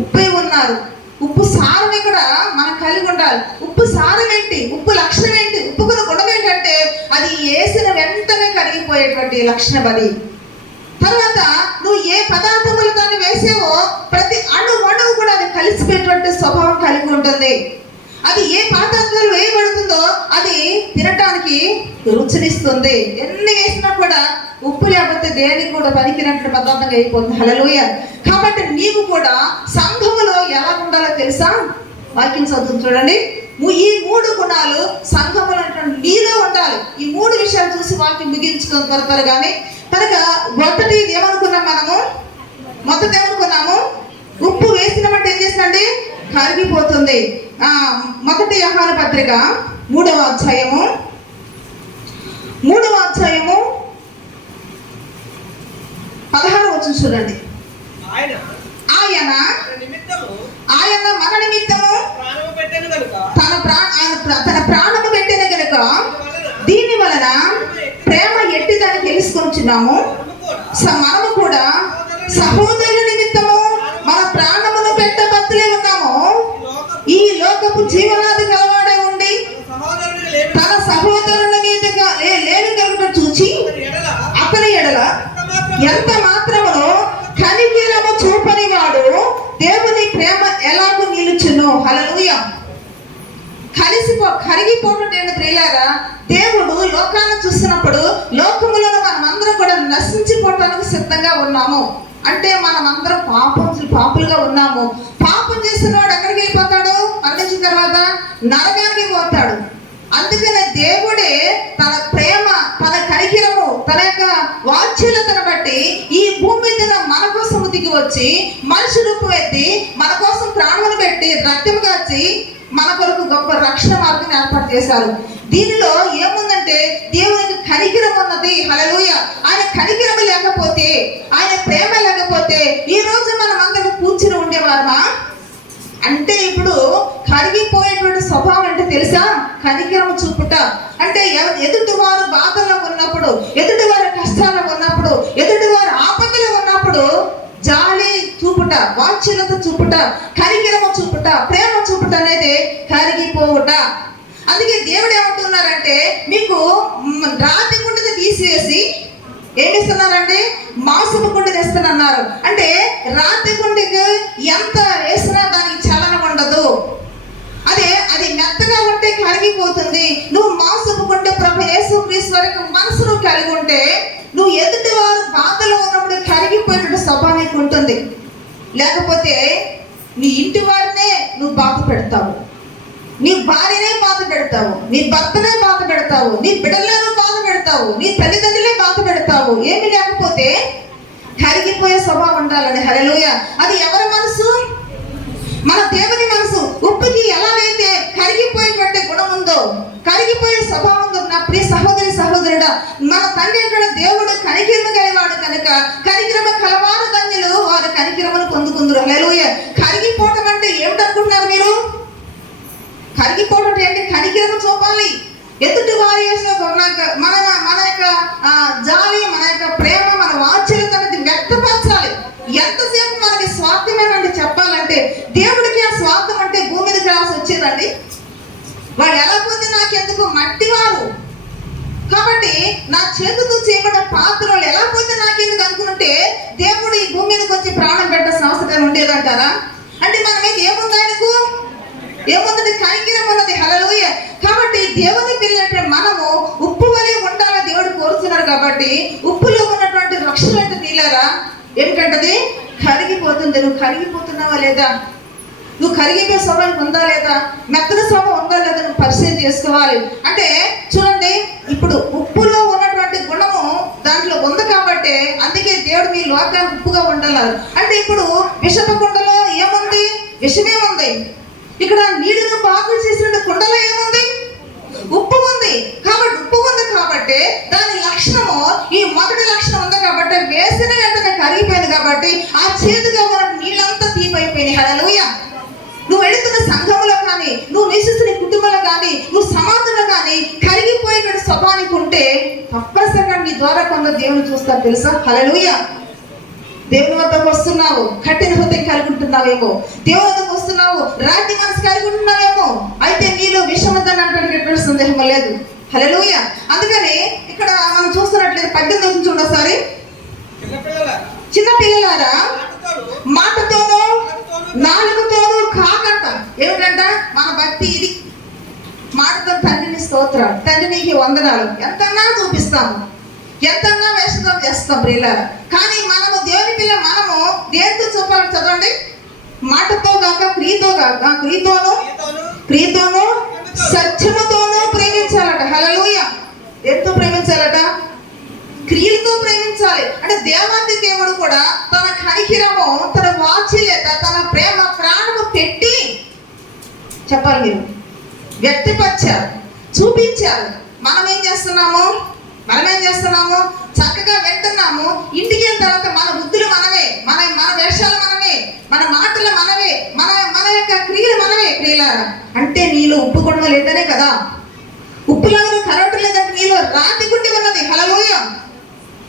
ఉప్పై ఉన్నారు. ఉప్పు సారం ఇక్కడ మనం కలిగి ఉండాలి. ఉప్పు సారం ఏంటి? ఉప్పు లక్షణం ఏంటి? ఉప్పుకున్న గుణం ఏంటంటే అది వేసిన వెంటనే కరిగిపోయేటువంటి లక్షణం అది. తర్వాత నువ్వు ఏ పదార్థములు దాన్ని వేసేవో ప్రతి అణువు కూడా అది కలిసిపోయేటువంటి స్వభావం కలిగి ఉంటుంది. అది ఏ పదార్థాలు వేయబడుతుందో అది తినటానికి రుచినిస్తుంది. ఎన్ని వేసినా కూడా ఉప్పు లేకపోతే దేనికి కూడా పనికినట్టు పదార్థంగా అయిపోతుంది. హల్లెలూయ. కాబట్టి నీకు కూడా సంఘములో ఎలా ఉండాలో తెలుసా? వాక్యం చదువు చూడండి. ఈ 3 గుణాలు సంఘములో నీలో ఉండాలి. ఈ 3 విషయాలు చూసి వాక్యం ముగించుకుని త్వరగానే కనుక మొదటి ఏమనుకున్నాం మనము? మొదటి ఏమనుకున్నాము? ఉప్పు వేసినమంటే ఏం చేసిందండి? కరిగిపోతుంది. మొదటి యోహాను పత్రిక 3వ అధ్యాయము 16వ వచనం చూడండి. ఆయన మన నిమిత్తము తన ప్రాణము పెట్టిన గనుక దీని వలన ప్రేమ ఎట్టిదని తెలుసుకొంచున్నాము. మనము కూడా సహోదరుల నిమిత్తము మన ప్రాణమును పెట్టబద్దులే ఉన్నాము. ఈ లోకపు జీవనాది కలవాడే ఉండి తన సహోదరుల మీదుగా లేని కలుగుట చూచి అతని ఎడల ఎంత మాత్రమునో కనికరము చూపని వాడు దేవుని ప్రేమ ఎలాగూ నిలుచును. హల్లెలూయ. కరిగిపోవడం ప్రియులారా, దేవుడు లోకాన్ని చూసినప్పుడు లోకములో మనమందరం కూడా నశించిపోవటానికి సిద్ధంగా ఉన్నాము. అంటే మనమందరం పాపులుగా ఉన్నాము. పాపం చేసిన వాడు ఎక్కడికి వెళ్ళిపోతాడు? మరణించిన తర్వాత నరకానికి పోతాడు. అందుకనే దేవుడే తన ప్రేమ, తన కనికరము, తన యొక్క వాత్సల్యతను బట్టి ఈ భూమి మీద మన కోసం దిగి వచ్చి మనిషి రూపం ఎత్తి మన కోసం ప్రాణములు పెట్టి రక్తము కాచి మన కొరకు గొప్ప రక్షణ మార్గం ఏర్పాటు చేశారు. దీనిలో ఏముందంటే దేవునికి కనికరం ఉన్నది. హల్లెలూయ. ఆయన కనికరం లేకపోతే, ఆయన ప్రేమ లేకపోతే ఈ రోజు మనం అందరం కూర్చుని ఉండేవారమా? అంటే ఇప్పుడు కరిగిపోయేటువంటి స్వభావం అంటే తెలుసా? కనికరం చూపుట అంటే ఎదుటివారు బాధల్లో ఉన్నప్పుడు, ఎదుటివారు కష్టాల్లో ఉన్నప్పుడు, ఎదుటివారు ఆపదలో ఉన్నప్పుడు జాలి చూపుట, వాత్సల్యత చూపుట, కనికరము చూపుట, ప్రేమ చూపుట అనేది కరిగిపోవుట. అందుకే దేవుడు ఏమంటున్నారంటే మీకు రాతి గుండెని తీసివేసి ఏమిస్తున్నారంటే మాంసపు గుండెని ఇస్తానన్నారు. అంటే రాతి గుండెకి ఎంత వేసినా దానికి చలనం ఉండదు. అది మెత్తగా ఉంటే కరిగిపోతుంది. నువ్వు మాంసపు గుండె ప్రభు యేసుక్రీస్తు వరకు మనసును కలిగి ఉంటే నువ్వు ఎదుటి వారు బాధలో ఉన్నప్పుడు కరిగిపోయినట్టు స్వభావానికి ఉంటుంది. లేకపోతే నీ ఇంటి వారినే నువ్వు బాధ పెడతావు, నీ భార్యనే బాధ పెడతావు, నీ భర్తనే బాధ పెడతావు, నీ బిడ్డలను బాధ పెడతావు, నీ తల్లిదండ్రులే బాధ పెడతావు. ఏమి లేకపోతే కరిగిపోయే స్వభావం ఉండాలని. హల్లెలూయ. అది ఎవరి మనసు? మన దేవుని మనసు. ఉప్పుకి ఎలాగైతే కరిగిపోయేటువంటి గుణం ఉందో, కరిగిపోయే స్వభావం ఉందో, నా ప్రియ సహోదరి సహోదరుడా, మన తండ్రి అంటే దేవుడు కనికరము కలివాడు కనుక కనికరము కలవారు ధన్యులు, వారు కనికరమును పొందుకుందరు. హల్లెలూయ. కరిగిపోవటం అంటే ఏమిటనుకుంటున్నారు మీరు? కరిగిపోవడం ఏంటి? కనికరము చూపాలి. ఎదుటి వారి మన యొక్క జాలి, మన యొక్క ప్రేమ, మన వాత్సల్యత అనేది వ్యక్తపరచాలి. ఎంతసేపు మనకి స్వార్థమేనండి చెప్పాలంటే, దేవుడికి ఆ స్వార్థం అంటే భూమి మీదకి రాసి వచ్చిందండి. వాడు ఎలా పోతే నాకెందుకు? మట్టివారు కాబట్టి నా చేతితో చేయబడిన పాత్రలు ఎలా పోతే నాకెందుకు అనుకుంటే దేవుడు ఈ భూమి మీదకి వచ్చి ప్రాణం పెట్టాల్సిన అవసరం ఉండేదంటారా? అంటే మన మీద ఏముంది? ఆయనకు ఏముంది? కనికరం ఉన్నది. హల్లెలూయ. కాబట్టి దేవుని పిల్లలంటే మనము ఉప్పు వలె ఉండాలని దేవుడు కోరుతున్నారు. కాబట్టి ఉప్పులో ఉన్నటువంటి రక్షణ అంటే తీలారా ఏమిటంటది? కరిగిపోతుంది. నువ్వు కరిగిపోతున్నావా లేదా? నువ్వు కరిగిపోయే స్వభావం ఉందా లేదా? మెత్తన స్వభావం ఉందా లేదా? నువ్వు పరిశీలన చేసుకోవాలి. అంటే చూడండి, ఇప్పుడు ఉప్పులో ఉన్నటువంటి గుణము దాంట్లో ఉంది కాబట్టి అందుకే దేవుడు మీ లోకానికి ఉప్పుగా ఉండాలి. అంటే ఇప్పుడు విషపు కుండలో ఏముంది? విషమే ఉంది. ఇక్కడ నీడును పాకు చేసిన కుండలో ఏముంది? ఉప్పు ఉంది. కాబట్టి ఉప్పు ఉంది కాబట్టి దాని లక్షణము, ఈ మొదటి లక్షణం ఉంది కాబట్టి వేసిన వెంటనే కరిగిపోయింది. కాబట్టి ఆ చేదుగా ఉన్న నీళ్ళంతా తీపైపోయినాయి. హల్లెలూయ. నువ్వు వెళుతున్న సంఘంలో కానీ, నువ్వు నివసిస్తున్న కుటుంబంలో కానీ, నువ్వు సమాజంలో కానీ కరిగిపోయేటువంటి స్వభావానికి ఉంటే తప్పనిసరిగా నీ ద్వారా కొందరు దేవుని చూస్తారు తెలుసా. హల్లెలూయా. దేవుని వద్దకు వస్తున్నావు, కఠిన హృదయం కలిగి ఉంటున్నావేమో. దేవుని వద్దకు వస్తున్నావు, రాతి మనసు కలిగి ఉంటున్నావేమో. అయితే నీలో విషమతని అంటే సందేహం లేదు. హల్లెలూయా. అందుకని ఇక్కడ మనం చూస్తున్నట్లయితే 18 చూడండి ఒకసారి. చిన్న పిల్లలారా మాటతోనూ నాలుగుతోనూ కాకంట. ఏమిటంట? మన భక్తి ఇది. మాటతో తండ్రిని స్తోత్రాలు, తండ్రి నీకు వందనాలు ఎంతన్నా చూపిస్తాము, ఎంతన్నా వేషం చేస్తాం ప్రియులారా. కానీ మనము దేవుని పిల్ల, మనము దేనితో చూపాలి చదవండి. మాటతో కాక క్రియతోనూ సత్యముతోనూ ప్రేమించాలట. హల్లెలూయా. ఎంతో ప్రేమించాలట? క్రియలతో ప్రేమించాలి. అంటే దేవాది దేవుడు కూడా తన కనికిరము, తన వాత్సల్యత, తన ప్రేమ ప్రాణము పెట్టి చెప్పాలి, మీరు వ్యక్తపరిచారు, చూపించారు. మనం ఏం చేస్తున్నాము? చక్కగా వింటున్నాము. ఇంటికి వెళ్ళిన తర్వాత మన బుద్ధులు మనమే, మన వేషాలు మనమే, మన మాటలు మనమే, మన యొక్క క్రియలు మనమే. క్రియలారా అంటే నీలో ఉప్పు కూడా లేదనే కదా. ఉప్పులాగా కలవటం లేదంటే నీలో రాతి గుండె ఉన్నది. హల్లెలూయా.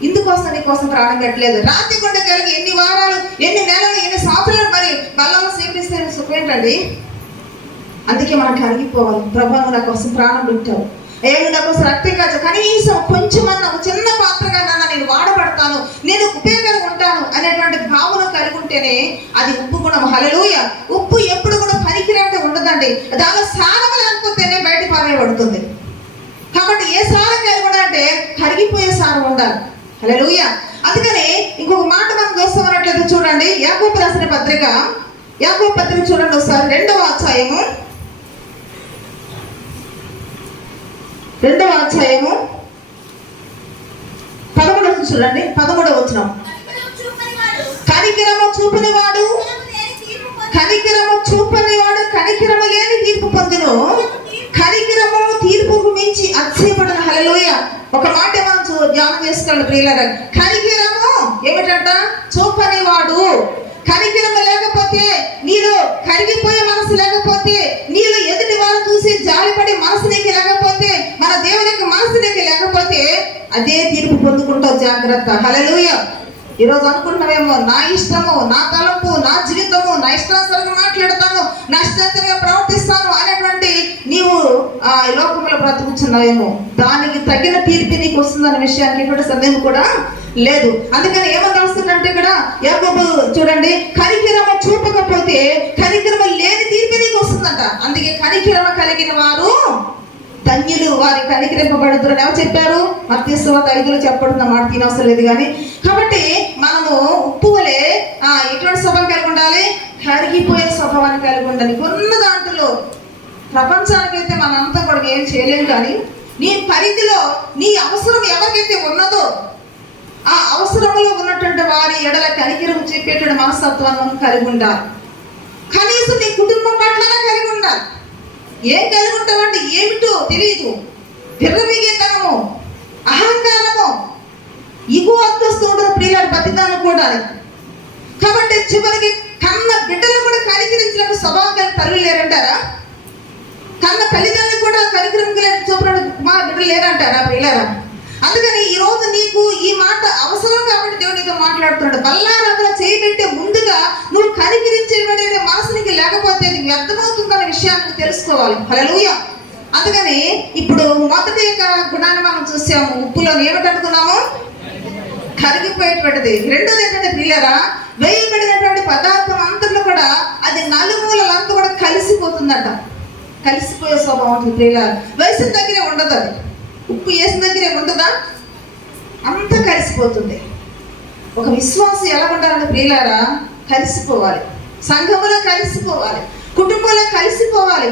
ఇందుకోసం నీకోసం ప్రాణం కట్టలేదు. రాతి గుండె కలిగి ఎన్ని వారాలు, ఎన్ని నెలలు, ఎన్ని సంవత్సరాలు మరి బల్లలో స్వీకరిస్తే సుఖం ఏంటండి? అందుకే మనం కరిగిపోవాలి. ప్రభు నా కోసం ప్రాణం పెట్టావు, ఏమి నా కోసం రక్తం కాచు, కనీసం కొంచెమన్నా ఒక చిన్న పాత్రగా నేను వాడబడతాను, నేను ఉపయోగంగా ఉంటాను అనేటువంటి భావన కలిగి ఉంటేనే అది ఉప్పు గుణం. హల్లెలూయా. ఉప్పు ఎప్పుడు కూడా పనికిరాంటి ఉండదండి. దానిలో సారం లేకపోతేనే బయట పారేయబడుతుంది. కాబట్టి ఏ సారం కలిగి ఉండాలంటే కరిగిపోయే సారం ఉండాలి. హల్లెలూయా. అందుకని ఇంకొక మాట మనం చూస్తామన్నట్లయితే చూడండి, యాకోబు రాసిన పత్రిక చూడండి ఒకసారి. 2వ అధ్యాయము 11వ చూడండి. 13వ వచనం. కనికరము చూపనివాడు కనికరము లేని తీర్పు పొందును, కనికరము తీర్పుకు మించి అతిశయపడను. హల్లెలూయా. ఒక మాట మనం ధ్యానం చేసుకోండి ప్రియులారా. కనికరము ఏమిటంట? చూపనివాడు. కనికరము లేకపోతే, నీలో కరిగిపోయే మనసు లేకపోతే, నీలో ఎదుటి వారు చూసి జాలిపడే మనసు నీకు లేకపోతే, మన దేవుని యొక్క మనసు నీకు లేకపోతే అదే తీర్పు పొందుకుంటావు. జాగ్రత్త. హల్లెలూయా. ఈరోజు అనుకుంటున్నావేమో, నా ఇష్టము, నా తలంపు, నా జీవితము, నా ఇష్టానుసారంగా మాట్లాడతాను, నా ఇష్టానుసారంగా ప్రవర్తిస్తాను అనేటువంటి నీవు ఆ లోకంలో బ్రతుకుతున్నావేమో. దానికి తగిన తీర్పు నీకు వస్తుందన్న విషయానికి ఎటువంటి సందేహం కూడా లేదు. అందుకని ఏమని రాస్తుందంటే ఇక్కడ యాకోబు చూడండి, కనికరము చూపకపోతే కనికరము లేని తీర్పు నీకు వస్తుందంట. అందుకే కనికరమ కలిగిన వారు ధన్యులు, వారి కనికరింపబడుతున్నారు. ఎవరు చెప్పారు? మత్తయి సువార్త 5లో చెప్పబడుతున్న మాట తినవసరం లేదు. కానీ కాబట్టి మనము ఉప్పు వలె ఎటువంటి స్వభావం కలిగి ఉండాలి? కరిగిపోయే స్వభావాన్ని కలిగి ఉండాలి. కొన్న దాంట్లో ప్రపంచానికైతే మనంతా కూడా ఏం చేయలేము. కానీ నీ పరిధిలో నీ అవసరం ఎవరికైతే ఉన్నదో ఆ అవసరంలో ఉన్నటువంటి వారి ఎడల కనికరం చెప్పేటువంటి మనస్తత్వాన్ని కలిగి ఉండాలి. కనీసం నీ కుటుంబం పట్లనే కలిగి ఉండాలి. ఏం కలిగి ఉంటామంటే ఏమిటో తెలియదు. విర్రవీగేతనము, అహంకారము, ఇగో అంతస్తూ ఉండదు ప్రియులారా ప్రతిదానం కూడా. కాబట్టి చివరికి కన్న బిడ్డలు కూడా కనికరించినప్పుడు స్వభావం కలిగి తల్లి లేరంటారా? కన్న తల్లిదండ్రులు కూడా కనికరం చూపిన మా బిడ్డలు లేరంటారా ప్రియులారా? అందుకని ఈ రోజు నీకు ఈ మాట అవసరం కాబట్టి దేవుడు నీతో మాట్లాడుతున్నాడు. బల్లారాధన చేయబెట్టే ముందుగా నువ్వు కనికరించేటువంటి మనసు నీకు లేకపోతే నీకు వ్యర్థమవుతుందన్న విషయాన్ని తెలుసుకోవాలి. హల్లెలూయా. అందుకని ఇప్పుడు మొదటి యొక్క గుణాన్ని మనం చూసాము. ఉప్పులో ఏమిటనుకున్నాము? కరిగిపోయేటువంటిది. రెండోది ఏంటంటే ప్రియులారా, వేయబడినటువంటి పదార్థం అంతట్లో కూడా అది నలుమూలలంతా కూడా కలిసిపోతుందట. కలిసిపోయే స్వభావం ఉంటుంది ప్రియులారా. వేసిన దగ్గరే ఉండదు. అది ఉప్పు వేసిన దగ్గరే ఉంటుందా? అంత కలిసిపోతుంది. ఒక విశ్వాసం ఎలా ఉండాలంటే ప్రియులారా, కలిసిపోవాలి. సంఘములో కలిసిపోవాలి, కుటుంబంలో కలిసిపోవాలి.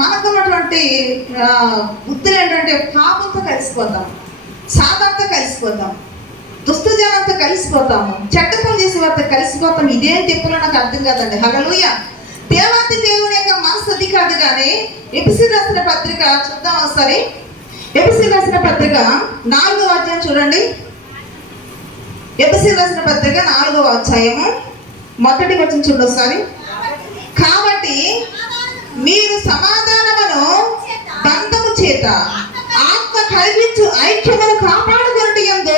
మనకున్నటువంటి బుద్ధులు ఏంటంటే పాపంతో కలిసిపోతాం, సాధంతో కలిసిపోతాం, దుష్టజనంతో కలిసిపోతాము, చెడ్డ పనులు చేసే వారితో కలిసిపోతాం. ఇదేం తెప్పులో నాకు అర్థం కాదండి. హల్లెలూయా. దేవాతి దేవుని యొక్క మనసు అది కాదు. కానీ ఎఫెసీయులకు రాసిన పత్రిక చూద్దాం ఒకసారి. ఎఫెసీయులకు రాసిన పత్రిక 4వ అధ్యాయం చూడండి. ఎఫెసీయులకు రాసిన పత్రిక 4వ అధ్యాయము 1వ వచనం చూడండి ఒకసారి. కాబట్టి మీరు సమాధానమును బంధము చేత ఆత్మ కలిగించు ఐక్యమును కాపాడుకొనుట యందు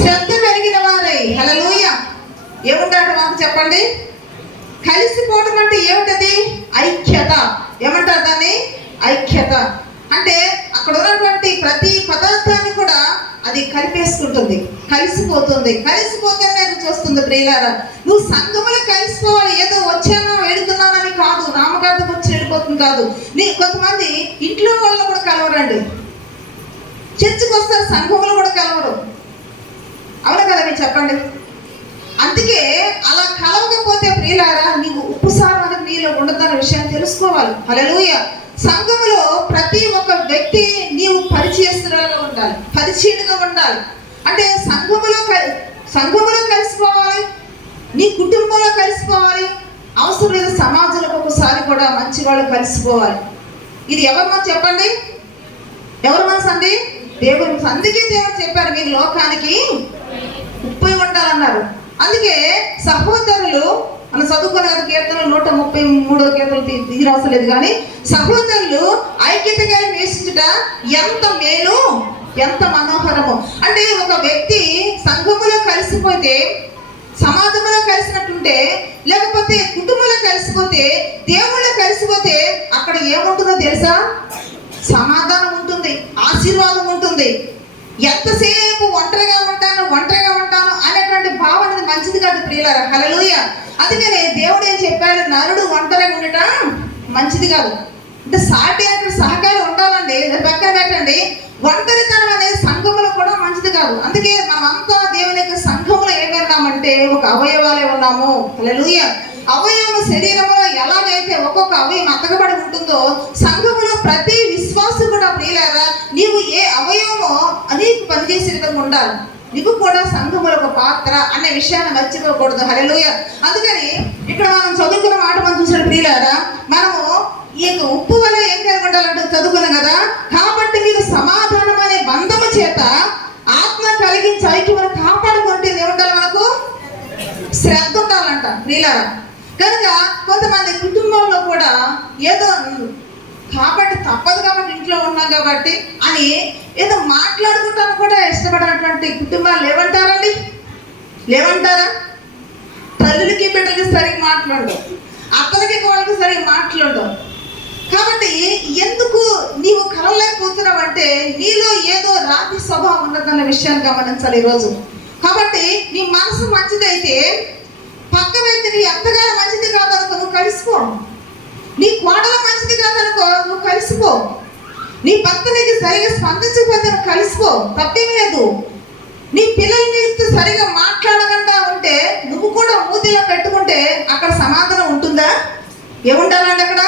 శ్రద్ధ కలిగిన వారై. హల్లెలూయా. ఏముంటాడు మాకు చెప్పండి? కలిసిపోవడం అంటే ఏమిటది? ఐక్యత. ఏమంటారు దాన్ని? ఐక్యత అంటే అక్కడ ఉన్నటువంటి ప్రతి పదార్థాన్ని కూడా అది కలిపేసుకుంటుంది, కలిసిపోతుంది. కలిసిపోతేనే రుచి వస్తుంది. ప్రియులారా, నువ్వు సంఘములో కలిసిపోవాలి. ఏదో వచ్చానో వెళుతున్నానని కాదు, నామకార్థం వచ్చి వెళ్ళిపోతుంది కాదు. కొంతమంది ఇంట్లో వాళ్ళు కూడా కలవరండి, చర్చికి వస్తారు, సంఘములు కూడా కలవరు. అవునా కదా? మీరు చెప్పండి. అందుకే అలా కలవకపోతే ప్రియులారా, నీకు ఉప్పుసారం అనేది నీలో ఉండదన్న విషయాన్ని తెలుసుకోవాలి. హల్లెలూయా. సంఘములో ప్రతి ఒక్క వ్యక్తి నీవు పరిచయస్తులుగా ఉండాలి, పరిచయుడిగా ఉండాలి. అంటే సంఘములో కలిసిపోవాలి, నీ కుటుంబంలో కలిసిపోవాలి, అవసరం లేదు సమాజంలో ఒకసారి కూడా మంచి వాళ్ళు కలిసిపోవాలి. ఇది ఎవరి మనసు చెప్పండి? ఎవరి మనసు అండి? దేవుని మనసు. అందుకే దేవుడు చెప్పారు, మీరు లోకానికి ఉప్పు ఉండాలన్నారు. అందుకే సహోదరులు మనం చదువుకునే కీర్తనలు 133వ కీర్తనలు తీసిన అవసరం లేదు, కానీ సహోదరులు ఐక్యతగా నివసించుట ఎంత మేలు, ఎంత మనోహరము. అంటే ఒక వ్యక్తి సంఘములో కలిసిపోతే, సమాజంలో కలిసినట్టుంటే, లేకపోతే కుటుంబంలో కలిసిపోతే, దేవుళ్ళో కలిసిపోతే అక్కడ ఏముంటుందో తెలుసా? సమాధానం ఉంటుంది, ఆశీర్వాదం ఉంటుంది. ఎంతసేపు ఒంటరిగా ఉంటాను అనేటువంటి భావన మంచిది కాదు ప్రియులారా. హల్లెలూయా. అందుకనే దేవుడు ఏం చెప్పాడు? నరుడు ఒంటరిగా ఉండటం మంచిది కాదు. అంటే సాటి అంటే సహకారం ఉండాలండి, పక్కన పెట్టండి. ఒంటరితనం అనేది సంఘములో కూడా మంచిది కాదు. అందుకే మనమంతా దేవుని యొక్క సంఘములో ఏమన్నామంటే ఒక అవయవాలే ఉన్నాము. హల్లెలూయా. అవయవం శరీరంలో ఎలాగైతే ఒక్కొక్క అవయవం అతకబడి ఉంటుందో, సంఘములో ప్రతి విశ్వాసం కూడా ప్రియులారా, నీవు ఏ అవయవమో నీకు పనిచేసే విధంగా ఉండాలి. నీకు కూడా సంఘములో ఒక పాత్ర అనే విషయాన్ని మర్చిపోకూడదు. హల్లెలూయా. అందుకని ఇక్కడ మనం చదువుకున్న మాట మనం చూసిన ప్రియులారా, మనము ఈ యొక్క ఉప్పు వల్ల ఏం కలిగి ఉండాలంటే చదువుకున్నాం కదా. కాబట్టి మీరు సమాధానం అనే బంధము చేత ఆత్మ కలిగించి ఐక్యమును కాపాడుకుంటే ఏముండాలి? మనకు శ్రద్ధ ఉండాలంట ప్రియులారా. కనుక కొంతమంది కుటుంబంలో కూడా ఏదో కాబట్టి తప్పదు కాబట్టి ఇంట్లో ఉన్నాం కాబట్టి అని ఏదో మాట్లాడుకుంటాను కూడా ఇష్టపడినటువంటి కుటుంబాలు లేవంటారండి? లేవంటారా? తల్లులకి బిడ్డలకి సరిగ్గా మాట్లాడడం, అత్తలకి వాళ్ళకి సరిగ్గా మాట్లాడడం. కాబట్టి ఎందుకు నీవు కలవలేకపోతున్నావు అంటే నీలో ఏదో రాతి స్వభావం ఉన్నదన్న విషయాన్ని గమనించాలి ఈరోజు. కాబట్టి నీ మనసు మంచిదైతే పక్క వ్యక్తి నీ అత్తగారు మంచిది కాదనుకో, నువ్వు కలిసిపో. నీ కోడలు మంచిది కాదనుకో, నువ్వు కలిసిపో. నీ భర్త నీకు సరిగా స్పందించకపోతే నువ్వు కలిసిపో, తప్పేం లేదు. నీ పిల్లలు నీతో సరిగా మాట్లాడకుండా ఉంటే నువ్వు కూడా మూతిలో పెట్టుకుంటే అక్కడ సమాధానం ఉంటుందా? ఏముండాలండి? అక్కడ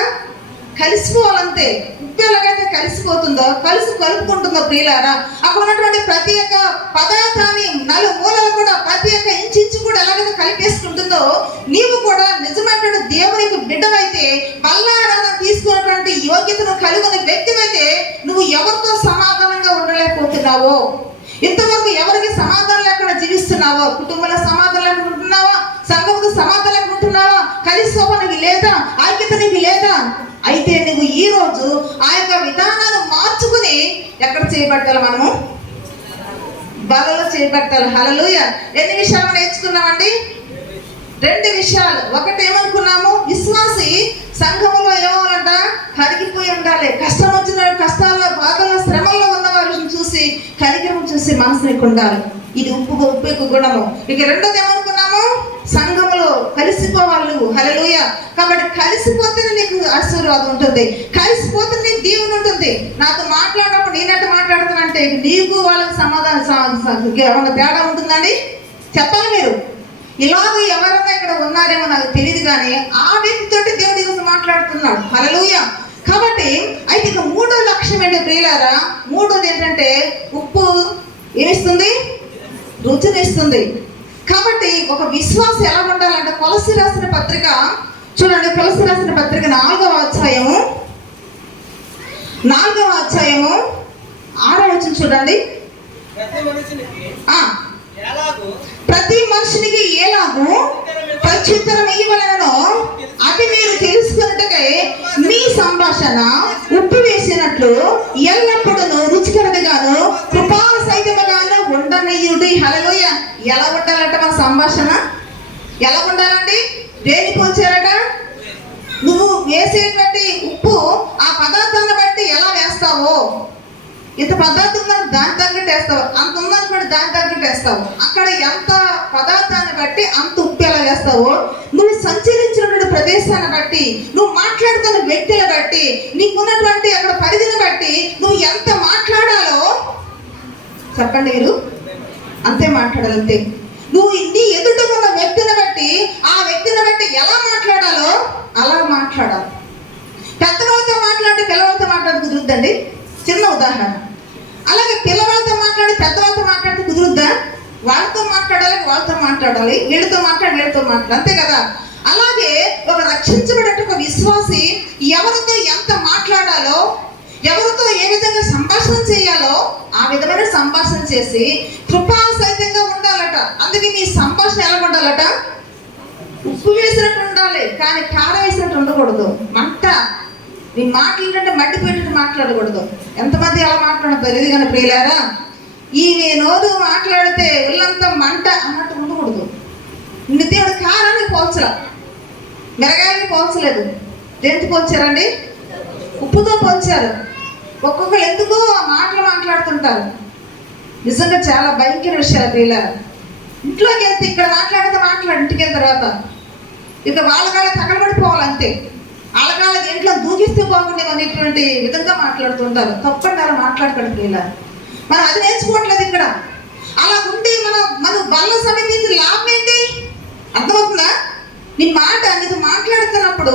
కలిసిపోవాలంతే. ఉప్పు ఎలాగైతే కలిసిపోతుందో, కలుపుకుంటుందో ప్రియులారా, అక్కడ ఉన్నటువంటి ప్రతి ఒక్క పదార్థాన్ని నలుమూలలు కూడా ప్రతి ఒక్క ఇంచు కూడా ఎలాగైతే కలిపేసుకుంటుందో, నీవు కూడా నిజమైనటువంటి దేవునికి బిడ్డవైతే, బల్లారాధన తీసుకున్నటువంటి యోగ్యతను కలిగిన వ్యక్తివైతే నువ్వు ఎవరితో సమాధానంగా ఉండలేకపోతున్నావో, ఇంతవరకు ఎవరికి సమాధానం లేకుండా జీవిస్తున్నావో, కుటుంబంలో సమాధానం లేకుండా ఉంటున్నావా, సంఘంతో సమాధానం లేకుండా ఉంటున్నావా, కలిసిపోవడానికి లేదా, ఐక్యత నీకు లేదా, అయితే నువ్వు ఈ రోజు ఆ యొక్క విధానాన్ని మార్చుకుని ఎక్కడ చేయబట్టాలి? మనము బలలో చేయబట్టాలి. హల్లెలూయా. ఎన్ని విషయాలు నేర్చుకున్నామండి? 2 విషయాలు. ఒకటి ఏమనుకున్నాము? విశ్వాసి సంఘములో ఏమోనంట కరిగిపోయి ఉండాలి. కష్టం వచ్చిన కష్టాల్లో, బాధల్లో, శ్రమల్లో ఉన్న వారిని చూసి కరిగిరం చూసి మనసునికి ఉండాలి. ఇది ఉప్పు యొక్క గుణము. ఇక రెండోది ఏమనుకున్నాము? సంఘములో కలిసిపోవాలి నువ్వు. హల్లెలూయా. కాబట్టి కలిసిపోతేనే నీకు ఆశీర్వాదం ఉంటుంది, కలిసిపోతే నీకు దీవెన ఉంటుంది. నాతో మాట్లాడినప్పుడు నేనంటే మాట్లాడుతానంటే నీకు వాళ్ళకి సమాధానం ఏమన్నా తేడా ఉంటుందండి? చెప్పాలి మీరు. ఇలాగ ఎవరైనా ఇక్కడ ఉన్నారేమో నాకు తెలియదు, కానీ ఆ వ్యక్తితోటి దేవుడు ఈరోజు మాట్లాడుతున్నాడు. హల్లెలూయా. కాబట్టి అయితే ఇక 3వ లక్ష్యం ఏంటి ప్రియులారా? 3వది ఏంటంటే ఉప్పు ఏమిస్తుంది? రుచినిస్తుంది. కాబట్టి ఒక విశ్వాసం ఎలా ఉండాలంటే కొలస్సీ రాసిన పత్రిక చూడండి. కొలస్సీ రాసిన పత్రిక 4వ అధ్యాయము 6వ వచనం చూడండి. ప్రతి మనుషునికి ఎలాగూ ప్రత్యుత్తరం ఇవ్వవలెనో అది మీరు తెలుసు తెలుసుకున్నట్టుగా మీ సంభాషణ ఉప్పు వేసినట్లు ఎల్లప్పుడూ రుచికరదిగాను కృపా సహితముగాను ఉండనీయుడి. హల్లెలూయా. ఎలా ఉండాలంట మన సంభాషణ? ఎలా ఉండాలండి? దేని పోల్చారట? నువ్వు వేసేటువంటి ఉప్పు ఆ పదార్థాన్ని బట్టి ఎలా వేస్తావో, ఇంత పదార్థం ఉందని దాని తగ్గట్టు వేస్తావు, అంత ఉందనుకోండి దాని తగ్గట్టు వేస్తావు. అక్కడ ఎంత పదార్థాన్ని బట్టి అంత ఉప్పు ఎలా వేస్తావో, నువ్వు సంచరించినటువంటి ప్రదేశాన్ని బట్టి, నువ్వు మాట్లాడుతున్న వ్యక్తుల బట్టి, నీకున్నటువంటి అక్కడ పరిధిని బట్టి నువ్వు ఎంత మాట్లాడాలో చెప్పండి మీరు, అంతే మాట్లాడాలి. అంతే. నువ్వు నీ ఎదుట ఉన్న వ్యక్తిని బట్టి ఆ వ్యక్తిని బట్టి ఎలా మాట్లాడాలో అలా మాట్లాడాలి. పెద్దవాళ్ళతో మాట్లాడి పిల్లవాళ్ళతో మాట్లాడి కుదురుద్దండి? చిన్న ఉదాహరణ. అలాగే పిల్లవాళ్ళతో మాట్లాడి పెద్దవాళ్ళతో మాట్లాడితే కుదురుద్దా? వాళ్ళతో మాట్లాడాలి, వాళ్ళతో మాట్లాడాలి, వీళ్ళతో మాట్లాడాలి, అంతే కదా. అలాగే ఒక రక్షించబడే ఒక విశ్వాసి ఎవరితో ఎంత మాట్లాడాలో, ఎవరితో ఏ విధంగా సంభాషణ చేయాలో ఆ విధమైన సంభాషణ చేసి కృపా సహితంగా ఉండాలట. అందుకే మీ సంభాషణ ఎలా ఉండాలట? ఉప్పు వేసినట్టు ఉండాలి, కానీ కారం వేసినట్టు ఉండకూడదు. మంట. నీ మాటలు ఏంటంటే మట్టిపోయినట్టు మాట్లాడకూడదు. ఎంతమంది అలా మాట్లాడదు తెలియదు కానీ ప్రియులారా, ఈ నోరు మాట్లాడితే వీళ్ళంతా మంట అన్నట్టు ఉండకూడదు. దేవుడు కారానికి పోల్చరా, మిరగాయలకి పోల్చలేదు. దేంతో పోల్చారండి? ఉప్పుతో పోల్చారు. ఒక్కొక్కరు ఎందుకో ఆ మాటలు మాట్లాడుతుంటారు. నిజంగా చాలా భయంకర విషయాలు ప్రియులారా. ఇంట్లోకి వెళ్తే ఇక్కడ మాట్లాడు, ఇంటికి వెళ్ళిన తర్వాత ఇక వాళ్ళకాళ్ళ తగలబడిపోవాలంతే. వాళ్ళకాళ్ళకి ఇంట్లో దూకిస్తే బాగుండేవి అనేటువంటి విధంగా మాట్లాడుతుంటారు. తప్పండి అలా మాట్లాడకండి ప్రియులారా. మనం అది నేర్చుకోవట్లేదు ఇక్కడ. అలా ఉండి మనం బల్ల సమీపించి లాభం ఏంటి? అర్థమవుతుందా? నీ మాట నీతో మాట్లాడుతున్నప్పుడు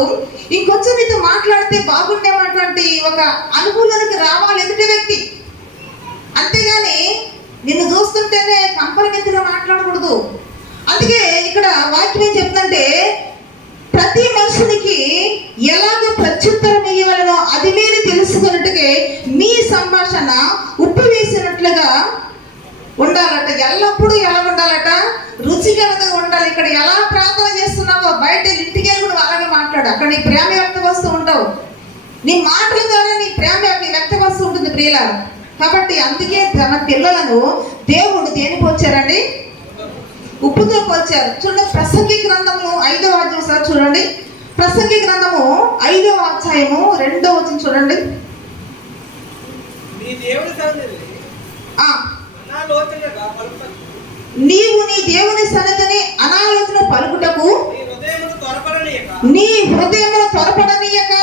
ఇంకొంచెం నీతో మాట్లాడితే బాగుండేటువంటి ఒక అనుకూలానికి రావాలి ఎదుటి వ్యక్తి. అంతేగాని నిన్ను చూస్తుంటేనే కంపరమెత్తుగా మాట్లాడకూడదు. అందుకే ఇక్కడ వాక్యం ఏం చెప్తుందంటే, ప్రతి మనుషునికి ఎలాగ ప్రత్యుత్తరం ఇవ్వాలనో అది మీరు తెలుసుకున్నట్టుగా మీ సంభాషణ ఉప్పు వేసినట్లుగా ఉండాలట. ఎల్లప్పుడూ ఎలా ఉండాలట? రుచికరంగా ఉండాలి. ఇక్కడ ఎలా ప్రార్థన చేస్తున్నావో బయట ఇంటికి వెళ్ళి కూడా అలాగే మాట్లాడు. అక్కడ నీ ప్రేమ వ్యక్తపరుస్తూ ఉంటావు. నీ మాటల ద్వారా నీ ప్రేమ వ్యక్తపరుస్తూ ఉంటుంది ప్రియుల. కాబట్టి అందుకే తన పిల్లలను దేవుడు దేని పోల్చారండి? ఉప్పుతో పోల్చారు. చూడండి, ప్రసంగి గ్రంథము 5వ అధ్యాయం సార్ చూడండి. ప్రసంగి గ్రంథము 5వ అధ్యాయము 2వ వచనం చూడండి. నీవు నీ దేవుని సన్నిధిని అనాలోచన పలుకుటకు నీ హృదయమును త్వరపడనీయక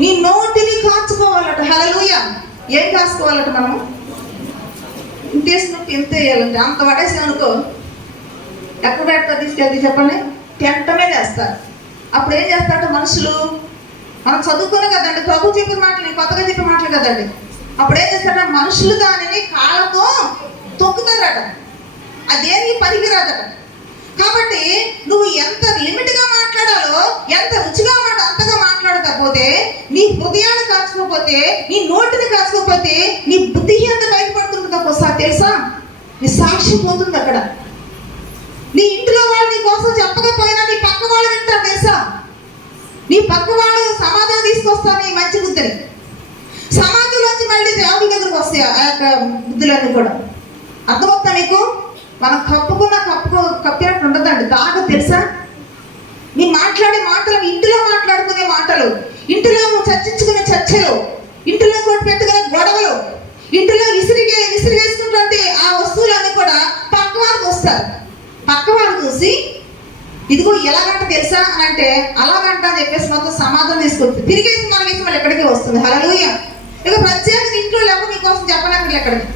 నీ నోటిని కాచుకోవాలట. హల్లెలూయా. ఏం కాసుకోవాలట? మనము ఇంటేసినప్పుడు ఎంత వేయాలంటే అంత పడేసి అనుకో, ఎక్కడ పెడతారు తీసుకెళ్తే చెప్పండి? టెంట మీద వేస్తారు. అప్పుడు ఏం చేస్తారంటే మనుషులు, మనం చదువుకునే కదండి, ప్రభు చెప్పిన మాటలు, కొత్తగా చెప్పిన మాటలు కదండి. అప్పుడు ఏం చేస్తారంటే మనుషులు దానిని కాళ్ళతో తొక్కుతారట. అదేమి పనికిరాదట. కాబట్టి నువ్వు ఎంత లిమిట్గా మాట్లాడాలో, ఎంత రుచిగా అంతగా మాట్లాడకపోతే, నీ హృదయాన్ని కాచుకోకపోతే, నీ నోటిని కాచుకోకపోతే నీ బుద్ధి ఎంత బయటపడుతుంటుంది ఒక్కోసారి తెలుసా? నీ సాక్షి పోతుంది అక్కడ. నీ ఇంట్లో వాళ్ళు నీ కోసం చెప్పకపోయినా నీ పక్క వాళ్ళు వింటారు తెలుసా? నీ పక్క వాళ్ళు సమాధానం తీసుకొస్తారు నీ మంచి బుద్ధిని. సమాజంలోంచి మళ్ళీ దేవుడి దగ్గరకు వస్తాయి ఆ యొక్క బుద్ధులన్నీ కూడా. అర్థమవుతా మీకు? మనం కప్పినట్టు ఉండదండి. దాకా తెలుసా? నీ మాట్లాడే మాటలు, ఇంటిలో మాట్లాడుకునే మాటలు, ఇంటిలో చర్చించుకునే చర్చలు, ఇంటిలో కొట్టి పెట్టుకునే గొడవలు, ఇంటిలో విసిరి వేసుకుంటే ఆ వస్తువులన్నీ కూడా పక్క వారికి వస్తారు. పక్క వారు చూసి ఇదిగో ఎలాగంట తెలుసా అని అంటే అలాగంట అని చెప్పేసి మొత్తం సమాధానం తీసుకొచ్చి తిరిగేసి మనకేసి మళ్ళీ ఎక్కడికి వస్తుంది. హల్లెలూయా. ఇక ప్రత్యేకంగా ఇంట్లో లేకపోతే నీకోసం చెప్పడానికి ఎక్కడికి,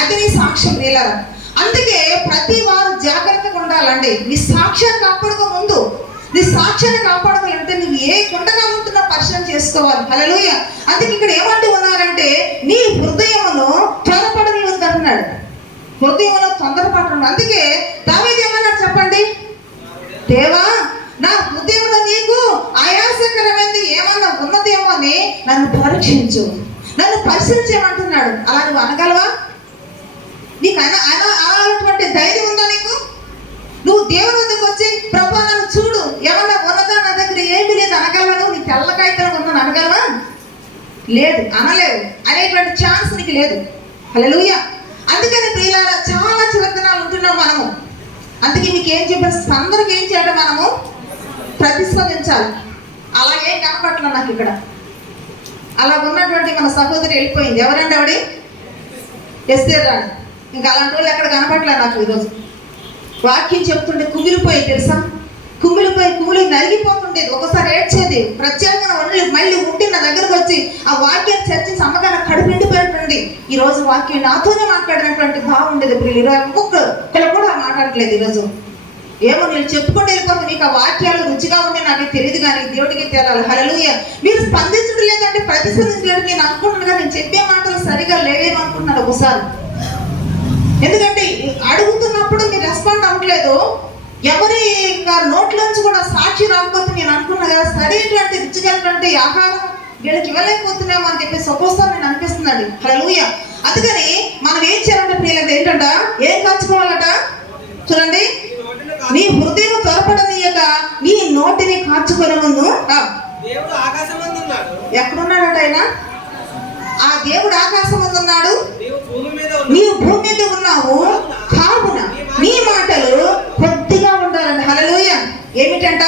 అది నీ సాక్ష్యం వీలరా. అందుకే ప్రతి వారు జాగ్రత్తగా ఉండాలండి. నీ సాక్ష్యాన్ని కాపాడుకో ముందు. నీ సాక్ష్యాన్ని కాపాడుకోవాలంటే నువ్వు ఏ గుండగా ఉంటున్నా పరిశీలన చేసుకోవాలి. హల్లెలూయా. అందుకే ఇక్కడ ఏమంటూ ఉన్నారంటే నీ హృదయమును త్వరపడనివ్వద్దు అంటున్నాడు. హృదయంలో తొందరపడను. అందుకే దావీదు ఏమన్నాడు చెప్పండి? దేవా, నా హృదయంలో నీకు ఆయాసకరమైనది ఏమన్నా ఉన్నదేమో అని నన్ను పరీక్షించు, నన్ను పరిశీలించమంటున్నాడు. అలా నువ్వు అనగలవా? నీకు అలాంటి ధైర్యం ఉందా నీకు? నువ్వు దేవుని వద్దకు వచ్చి ప్రభా నన్ను చూడు, ఏమన్నా ఉన్నదా నా దగ్గర ఏమీ లేదు లేదు, అనలేవు అనేటువంటి ఛాన్స్ నీకు లేదు. హల్లెలూయా. అందుకని ప్రియులారా చాలా చివరితనాలు ఉంటున్నాం మనము. అందుకే మీకు ఏం చెప్పారు, అందరికి ఏం చేయడం, మనము ప్రతిస్పందించాలి. అలాగే కనపట్ల నాకు ఇక్కడ అలా ఉన్నటువంటి మన సహోదరి వెళ్ళిపోయింది. ఎవరండి ఆవిడ? ఎస్తేర్ రాణి. ఇంకా అలాంటి వాళ్ళు ఎక్కడ కనపట్లే నాకు ఈరోజు. వాక్యం చెప్తుంటే కుమిలిపోయి తెలుసా, కుమిలి నలిగిపోతుండేది. ఒకసారి ఏడ్చేది. ప్రత్యేకంగా మళ్ళీ ఉండి నా దగ్గరకు వచ్చి ఆ వాక్యాన్ని చర్చించి అమ్మగారు కడుపు నిండిపోయినటువంటి ఈరోజు వాక్యం నాతోనే మాట్లాడినటువంటి భావం ఉండేది. ఇప్పుడు 21 ఇక్కడ కూడా మాట్లాడట్లేదు ఈరోజు. ఏమో నేను చెప్పుకుంటే వెళ్ళిపోతుంది. నీకు ఆ వాక్యాలు రుచిగా ఉండే నాకు తెలియదు, కానీ దేవుడికి తేలాలి. హల్లెలూయా. మీరు స్పందించడం లేదంటే ప్రతిస్పందించలేదు. నేను అనుకుంటున్నాను కానీ నేను చెప్పే మాటలు సరిగా లేవేమనుకుంటున్నాను ఒకసారి. ఎందుకంటే అడుగుతున్నప్పుడు మీరు రెస్పాండ్ అవ్వట్లేదు. ఎవరి నోట్లోంచి కూడా సాక్షి రాకపోతే నేను అనుకున్నా కదా సరైనటువంటి రుచిగలటువంటి ఆహారం వీళ్ళకి ఇవ్వలేకపోతున్నామో అని చెప్పేసి ఒక్కోసారి నేను అనిపిస్తుందండి. హల్లెలూయా. అందుకని మనం ఏం చేయాలంటే ప్రియులకు ఏంటంట, ఏం కాచుకోవాలట చూడండి, నీ హృదయం త్వరపడనీయక నీ నోటిని కాచుకునే ముందు. ఎక్కడున్నాడట ఆయన? ఆ దేవుడు ఆకాశం ముందు ఉన్నాడు, నీవు భూమి మీద ఉన్నావు. కావున నీ మాటలు కొద్దిగా ఉండాలంట. హల్లెలూయా. ఏమిటంట,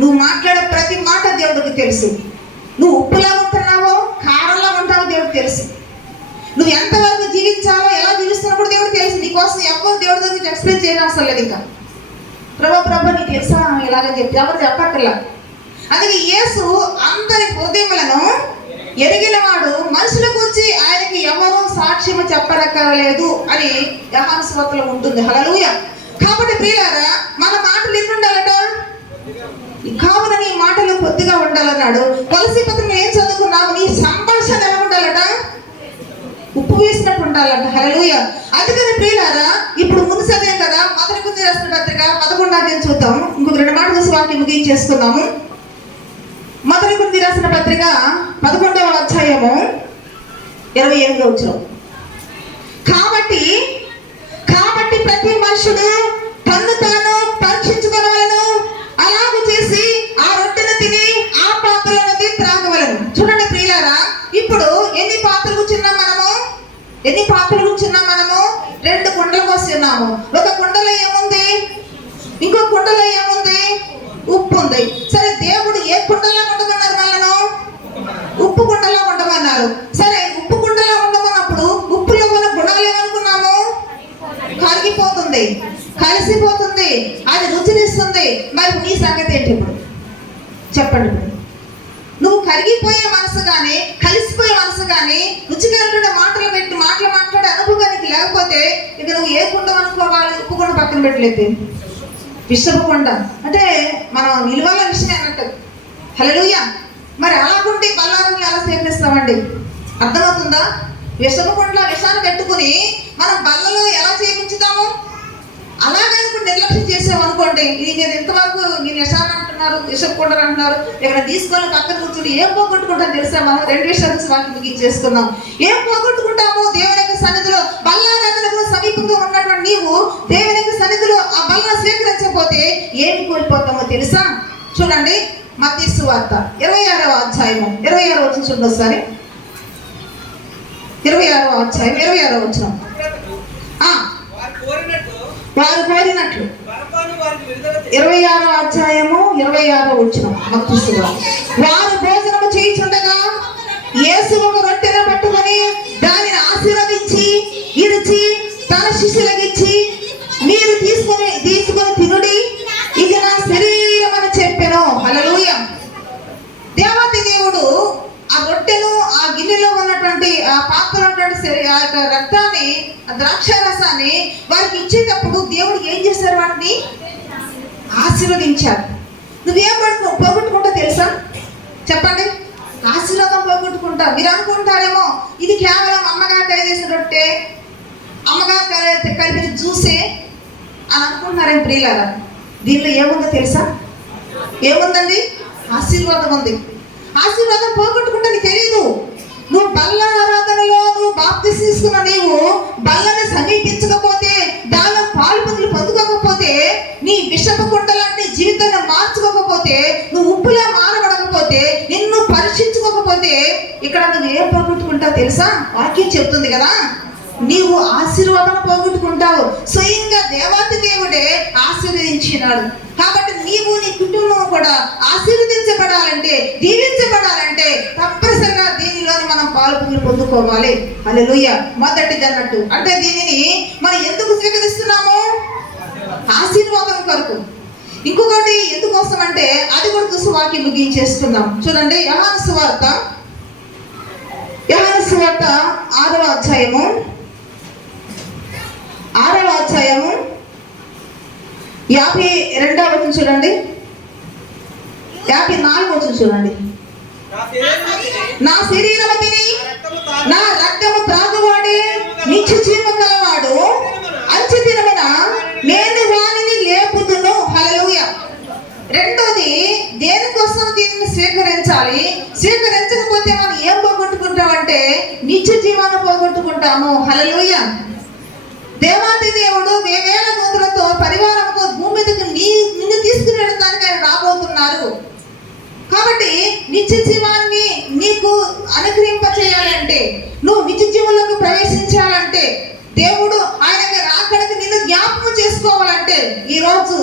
నువ్వు మాట్లాడే ప్రతి మాట దేవుడికి తెలుసు. నువ్వు ఉప్పులా ఉంటున్నావో కారంలా ఉంటావో దేవుడికి తెలుసు. నువ్వు ఎంతవరకు జీవించాలో ఎలా జీవిస్తున్నావు కూడా దేవుడికి తెలుసు. నీకోసం ఎవరు దేవుడి దగ్గర ఎక్స్ప్లెయిన్ చేయడం అవసరం లేదు. ఇంకా ప్రభా నీకు తెలుసా ఇలాగని చెప్పి ఎవరు చెప్పక్కర్లా. అందుకే యేసు అందరి హృదయములను ఎరిగిన వాడు, మనుషులకు వచ్చి ఆయనకి ఎవరూ సాక్ష్యము చెప్పనక్కర్లేదు అని యోహాను సువార్తలో ఉంటుంది. హల్లెలూయా. కాబట్టి ప్రియులారా మన మాటలు ఎన్ని ఉండాలట, కావున నీ మాటలు కొద్దిగా ఉండాలన్నాడు. కొలసీ పత్రికలో ఏం చదువుకున్నావు, నీ సంభాషణ ఎలా ఉండాలట, ఉప్పు వేసినట్టు ఉండాలంట. హల్లెలూయా. అందుకని ప్రియులారా ఇప్పుడు ముందు చదివాం కదా, మొదటి కొరింథీయులకు రాసిన పత్రిక 11వ అధ్యాయం చూద్దాం. ఇంకొక 2 మాటలు చూసి వాక్యం ముగించేసుకుందాము. మొదటి కొరింథీయులకు రాసిన పత్రిక 11వ అధ్యాయము 28వ వచనం. కాబట్టి ప్రతి మనుషుడు తన్ను తాను పరీక్షించుకోవాలను, అలాగూ చేసి ఆ రొట్టెను తిని ఆ పాత్రల నుండి త్రాగవలను. చూడండి ప్రియులారా, ఇప్పుడు ఎన్ని పాత్రలు కూర్చున్నాం మనము, 2 కుండలు కోస్తున్నాము. ఒక కుండలో ఏముంది, ఇంకో కుండలో ఏముంది, ఉప్పు ఉంది. సరే దేవుడు ఏ కుండలో ఉండమన్నారు, మనను ఉప్పు కుండలో ఉండమన్నారు. సరే ఉప్పు కుండలో ఉండమన్నప్పుడు ఉప్పులో ఉన్న గుణాలు ఏమనుకున్నాము, కరిగిపోతుంది, కలిసిపోతుంది, అది రుచినిస్తుంది. మరి నీ సంగతి ఏంటి ఇప్పుడు చెప్పండి. నువ్వు కరిగిపోయే మనసు కానీ కలిసిపోయే మనసు కానీ రుచికరమైన మాటలు మాట్లాడే అనుభవానికి లేకపోతే ఇక నువ్వు ఏ కుండ అనుకోవాలి, ఉప్పు కుండ పక్కన పెట్టలేదు, విషపు కుండ అంటే మనం నిల్వల విషయం అన్నట్టు. హల్లెలూయా. మరి అలాగుంటే బల్లారుని ఎలా సేకరిస్తామండి, అర్థమవుతుందా? విషపు కుండలో విషాన్ని పెట్టుకుని మనం బల్లలో ఎలా చేయించుతాము? అలాగే ఇప్పుడు నిర్లక్ష్యం చేసామనుకోండి, నేను ఇంతవరకు నేను విషాన్ని అంటున్నారు, విషపుకుంటారు అంటున్నారు, ఇక్కడ తీసుకొని పక్కన కూర్చుని ఏం పోగొట్టుకుంటాం తెలుసా? మనం 2 విషయాలు వాటిని ముగించేసుకున్నాం. ఏం పోగొట్టుకుంటాము? దేవుని యొక్క సన్నిధిలో బల్లారాధనకు సమీపంగా ఉన్నటువంటి నీవు దేవుని యొక్క సన్నిధిలో ఆ బల్లను స్వీకరించకపోతే ఏమి కోల్పోతామో తెలుసా? చూడండి మత్తయి సువార్త 26వ అధ్యాయము 26వ వచనం చూడండి ఒకసారి. 26వ అధ్యాయం 26వ వచనం. వారు కోరినట్లు 26వ అధ్యాయము 26వ వచనం మత్తయి సువార్త. వారు భోజనము చేయుచుండగా యేసు ఒక రొట్టెను పట్టుకొని దానిని ఆశీర్వదించి ఇరిచి తన శిష్యులకు ఇచ్చి, మీరు తీసుకొని తినుడి, ఇది నా శరీరం అని చెప్పెను. హల్లెలూయా. దేవాతి దేవుడు ఆ రొట్టెను ఆ గిన్నెలో ఉన్నటువంటి ఆ పాత్రలో ఉన్నటువంటి ఆ యొక్క రక్తాన్ని, ఆ ద్రాక్షారసాన్ని వారికి ఇచ్చేటప్పుడు దేవుడు ఏం చేశారు? వాటిని ఆశీర్వదించారు. నువ్వేం పోగొట్టుకుంటా తెలుసా? చెప్పండి. ఆశీర్వాదం పోగొట్టుకుంటా. మీరు అనుకుంటారేమో ఇది కేవలం అమ్మగారు తయారు రొట్టె, అమ్మగారు కలిపిన జ్యూసే అని అనుకుంటున్నారేం ప్రియులారా? దీనిలో ఏముందో తెలుసా? ఏముందండి? ఆశీర్వాదం ఉంది. ఆశీర్వాదం పోగొట్టుకుంటే నీకు తెలియదు. నువ్వు బల్ల ఆరాధనలో నువ్వు బాప్తిసం తీసుకున్న నీవు బల్లని సమీపించకపోతే, దానిలో పాలు పొందుకోకపోతే, నీ విషపు కుండ లాంటి జీవితాన్ని మార్చుకోకపోతే, నువ్వు ఉప్పులా మారబడకపోతే, నిన్ను పరీక్షించుకోకపోతే నువ్వు ఏం పోగొట్టుకుంటావు తెలుసా? వాక్యం చెప్తుంది కదా, నీవు ఆశీర్వాదం పోగొట్టుకుంటావు. స్వయంగా దేవాతి దేవుడే ఆశీర్వదించినాడు. కాబట్టి నీవు నీ కుటుంబం కూడా ఆశీర్వదించబడాలంటే, దీవించబడాలంటే తప్పనిసరిగా దీనిలోని మనం పాలు పొందుకోవాలి. హల్లెలూయా. మొదటిది అన్నట్టు అంటే దీనిని మనం ఎందుకు స్వీకరిస్తున్నాము? ఆశీర్వాదం కొరకు. ఇంకొకటి ఎందుకోసం అంటే అది కూడా చూసి వాక్యం ముగించేస్తున్నాం. చూడండి, యోహాను సువార్త 6వ అధ్యాయము 52వ వచనం చూడండి, 54వ వచనం చూడండి. నా శరీరము తిని నా రక్తము త్రాగువాడే నిత్య జీవము గలవాడు, అంచె దినమున నేను వానిని లేపుదును. హల్లెలూయా. రెండోది, దేనికోసం దీనిని స్వీకరించాలి? స్వీకరించకపోతే మనం ఏం పోగొట్టుకుంటామంటే నిత్య జీవాన్ని పోగొట్టుకుంటాము. హల్లెలూయా. దేవాతి దేవుడు వేవేల గోతులతో పరివారంతో భూమి మీదకి నిన్ను తీసుకుని వెళ్ళడానికి ఆయన రాబోతున్నారు. కాబట్టి నిత్య జీవాన్ని నీకు అనుగ్రహింప చేయాలంటే, నువ్వు నిత్య జీవులకు ప్రవేశించాలంటే, దేవుడు ఆయన రాకడికి నిన్ను జ్ఞాపకం చేసుకోవాలంటే ఈరోజు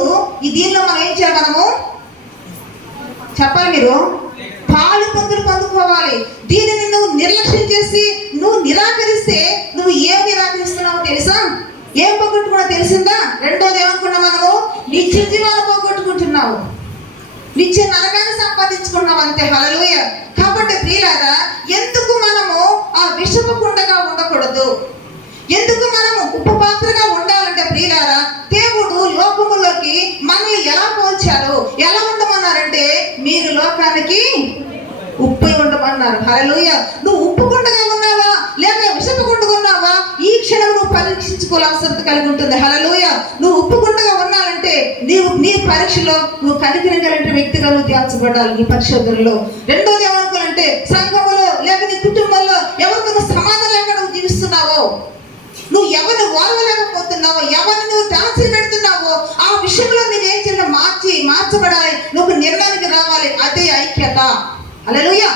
ఈ దీనిలో మనం ఏం చేయాలి? మనము చెప్పాలి, మీరు పాలు పొందుకోవాలి. దీనిని నువ్వు నిర్లక్ష్యం చేసి నువ్వు నిరాకరిస్తే నువ్వు ఏం నిరాకరిస్తున్నావో తెలుసా? ఏం పోగొట్టుకున్నా తెలిసిందా? రెండోది ఏమనుకున్నా? మనము నిత్య జీవాన్ని పోగొట్టుకుంటున్నావు, నిత్య నరకాన్ని సంపాదించుకున్నావు అంతే. హల్లెలూయా. కాబట్టి ప్రియులారా, ఎందుకు మనము ఆ విషపు కుండగా ఉండకూడదు? ఎందుకు మనము ఉప్పు పాత్రగా ఉండాలంటే ప్రియులారా, దేవుడు లోకములోకి మనల్ని ఎలా పోల్చారు, ఎలా ఉండమన్నారంటే మీరు లోకానికి ఉప్పు ఉండమన్నారు. హల్లెలూయా. నువ్వు ఉప్పు కుండగా ఉన్నావా లేక విషపు కుండగా ఉన్నావా? ఈ క్షణం నువ్వు పరీక్షించుకోవాల్సిన అవసరం కలిగి ఉంటుంది. హల్లెలూయా. నువ్వు ఉప్పు కుండగా ఉన్నానంటే నీ పరీక్షలో నువ్వు కనికరించాలంటే వ్యక్తిగా నువ్వు తీర్చబడాలి నీ పరిశోధనలో. రెండోది ఏమనుకోవాలంటే సంఘములో లేక నీ కుటుంబంలో ఎవరితో నువ్వు సమాధానం లేక నువ్వు జీవిస్తున్నావో, నువ్వు ఎవరిని ఓర్వలేకపోతున్నావో, ఎవరిని నువ్వు టార్చర్ పెడుతున్నావో ఆ విషయంలో నేను ఏం చేయాలి? మార్చబడాలి. నువ్వు నిర్ణయానికి రావాలి. అదే ఐక్యత. హల్లెలూయా.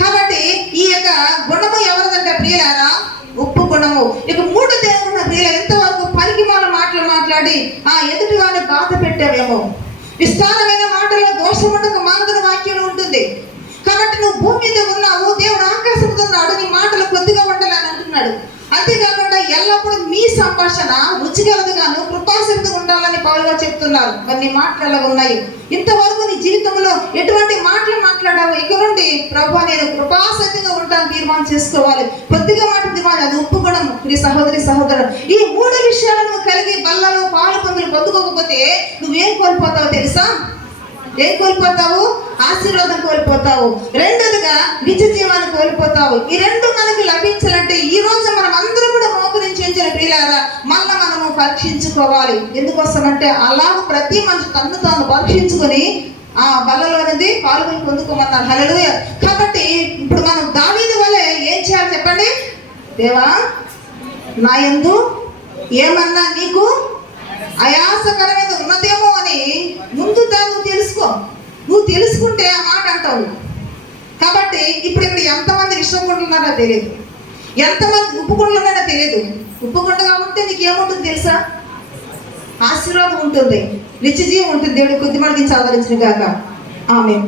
కాబట్టి ఈ యొక్క గుణము ఎవరిదంటే ప్రియులారా, ఉప్పు గుణము. ఇక మూడు దేవుడు ప్రియుల ఎంతవరకు పనికి మాటలు మాట్లాడి ఆ ఎదుటి వారిని బాధ పెట్టావేమో. విస్తారమైన మాటల్లో దోషముండక మానదని వాక్యం ఉంటుంది. కాబట్టి నువ్వు భూమి మీద ఉన్నావు, దేవుడు ఆకాశంలో ఉన్నాడు, నీ మాటలు కొద్దిగా ఉండాలని అంటున్నాడు. అంతేకాకుండా ఎల్లప్పుడూ మీ సంభాషణ రుచిగలదుగాను కృపాసక్తిగా ఉండాలని పౌలుగా చెప్తున్నారు. కొన్ని మాటలు ఎలా ఉన్నాయి? ఇంతవరకు నీ జీవితంలో ఎటువంటి మాటలు మాట్లాడావు? ఇక నుండి ప్రభు నేను కృపాసక్తిగా ఉంటాను తీర్మానం చేసుకోవాలి. కొద్దిగా మాట తీర్మానం, అది ఉప్పు గుణం. నీ సహోదరుడు, ఈ మూడు విషయాలు నువ్వు కలిగి బల్లలో పాలు పొందుకోకపోతే నువ్వేం కోల్పోతావో తెలుసా? ఏం కోల్పోతావు? ఆశీర్వాదం కోల్పోతావు. రెండోదిగా నిత్య జీవాన్ని కోల్పోతావు. ఈ రెండు మనకి లభించాలంటే ఈ రోజు మనం అందరూ కూడా మోకరించిన ప్రియులారా మళ్ళా మనము పరీక్షించుకోవాలి. ఎందుకోసం అంటే అలా ప్రతి మనిషి తను తాను పరీక్షించుకొని ఆ బలలో అనేది పాల్గొని పొందుకోమన్నారు. హల్లెలూయా. కాబట్టి ఇప్పుడు మనం దావీదు వలె ఏం చేయాలి చెప్పండి? దేవా నా యందు ఏమన్నా నీకు ఆయాసకరమైన ఉన్నదేమో అని ముందు నువ్వు తెలుసుకో. నువ్వు తెలుసుకుంటే ఆ మాట అంటావు. కాబట్టి ఇప్పుడు ఇక్కడ ఎంతమంది విషయకుంటున్నారో తెలియదు, ఎంతమంది ఉప్పుకుంటున్నారో తెలియదు. ఉప్పుకుంటగా ఉంటే నీకు ఏముంటుంది తెలుసా? ఆశీర్వాదం ఉంటుంది, నిత్య జీవం ఉంటుంది. దేవుడు కొద్ది మందిని సాధరించిన గాక. ఆమేన్.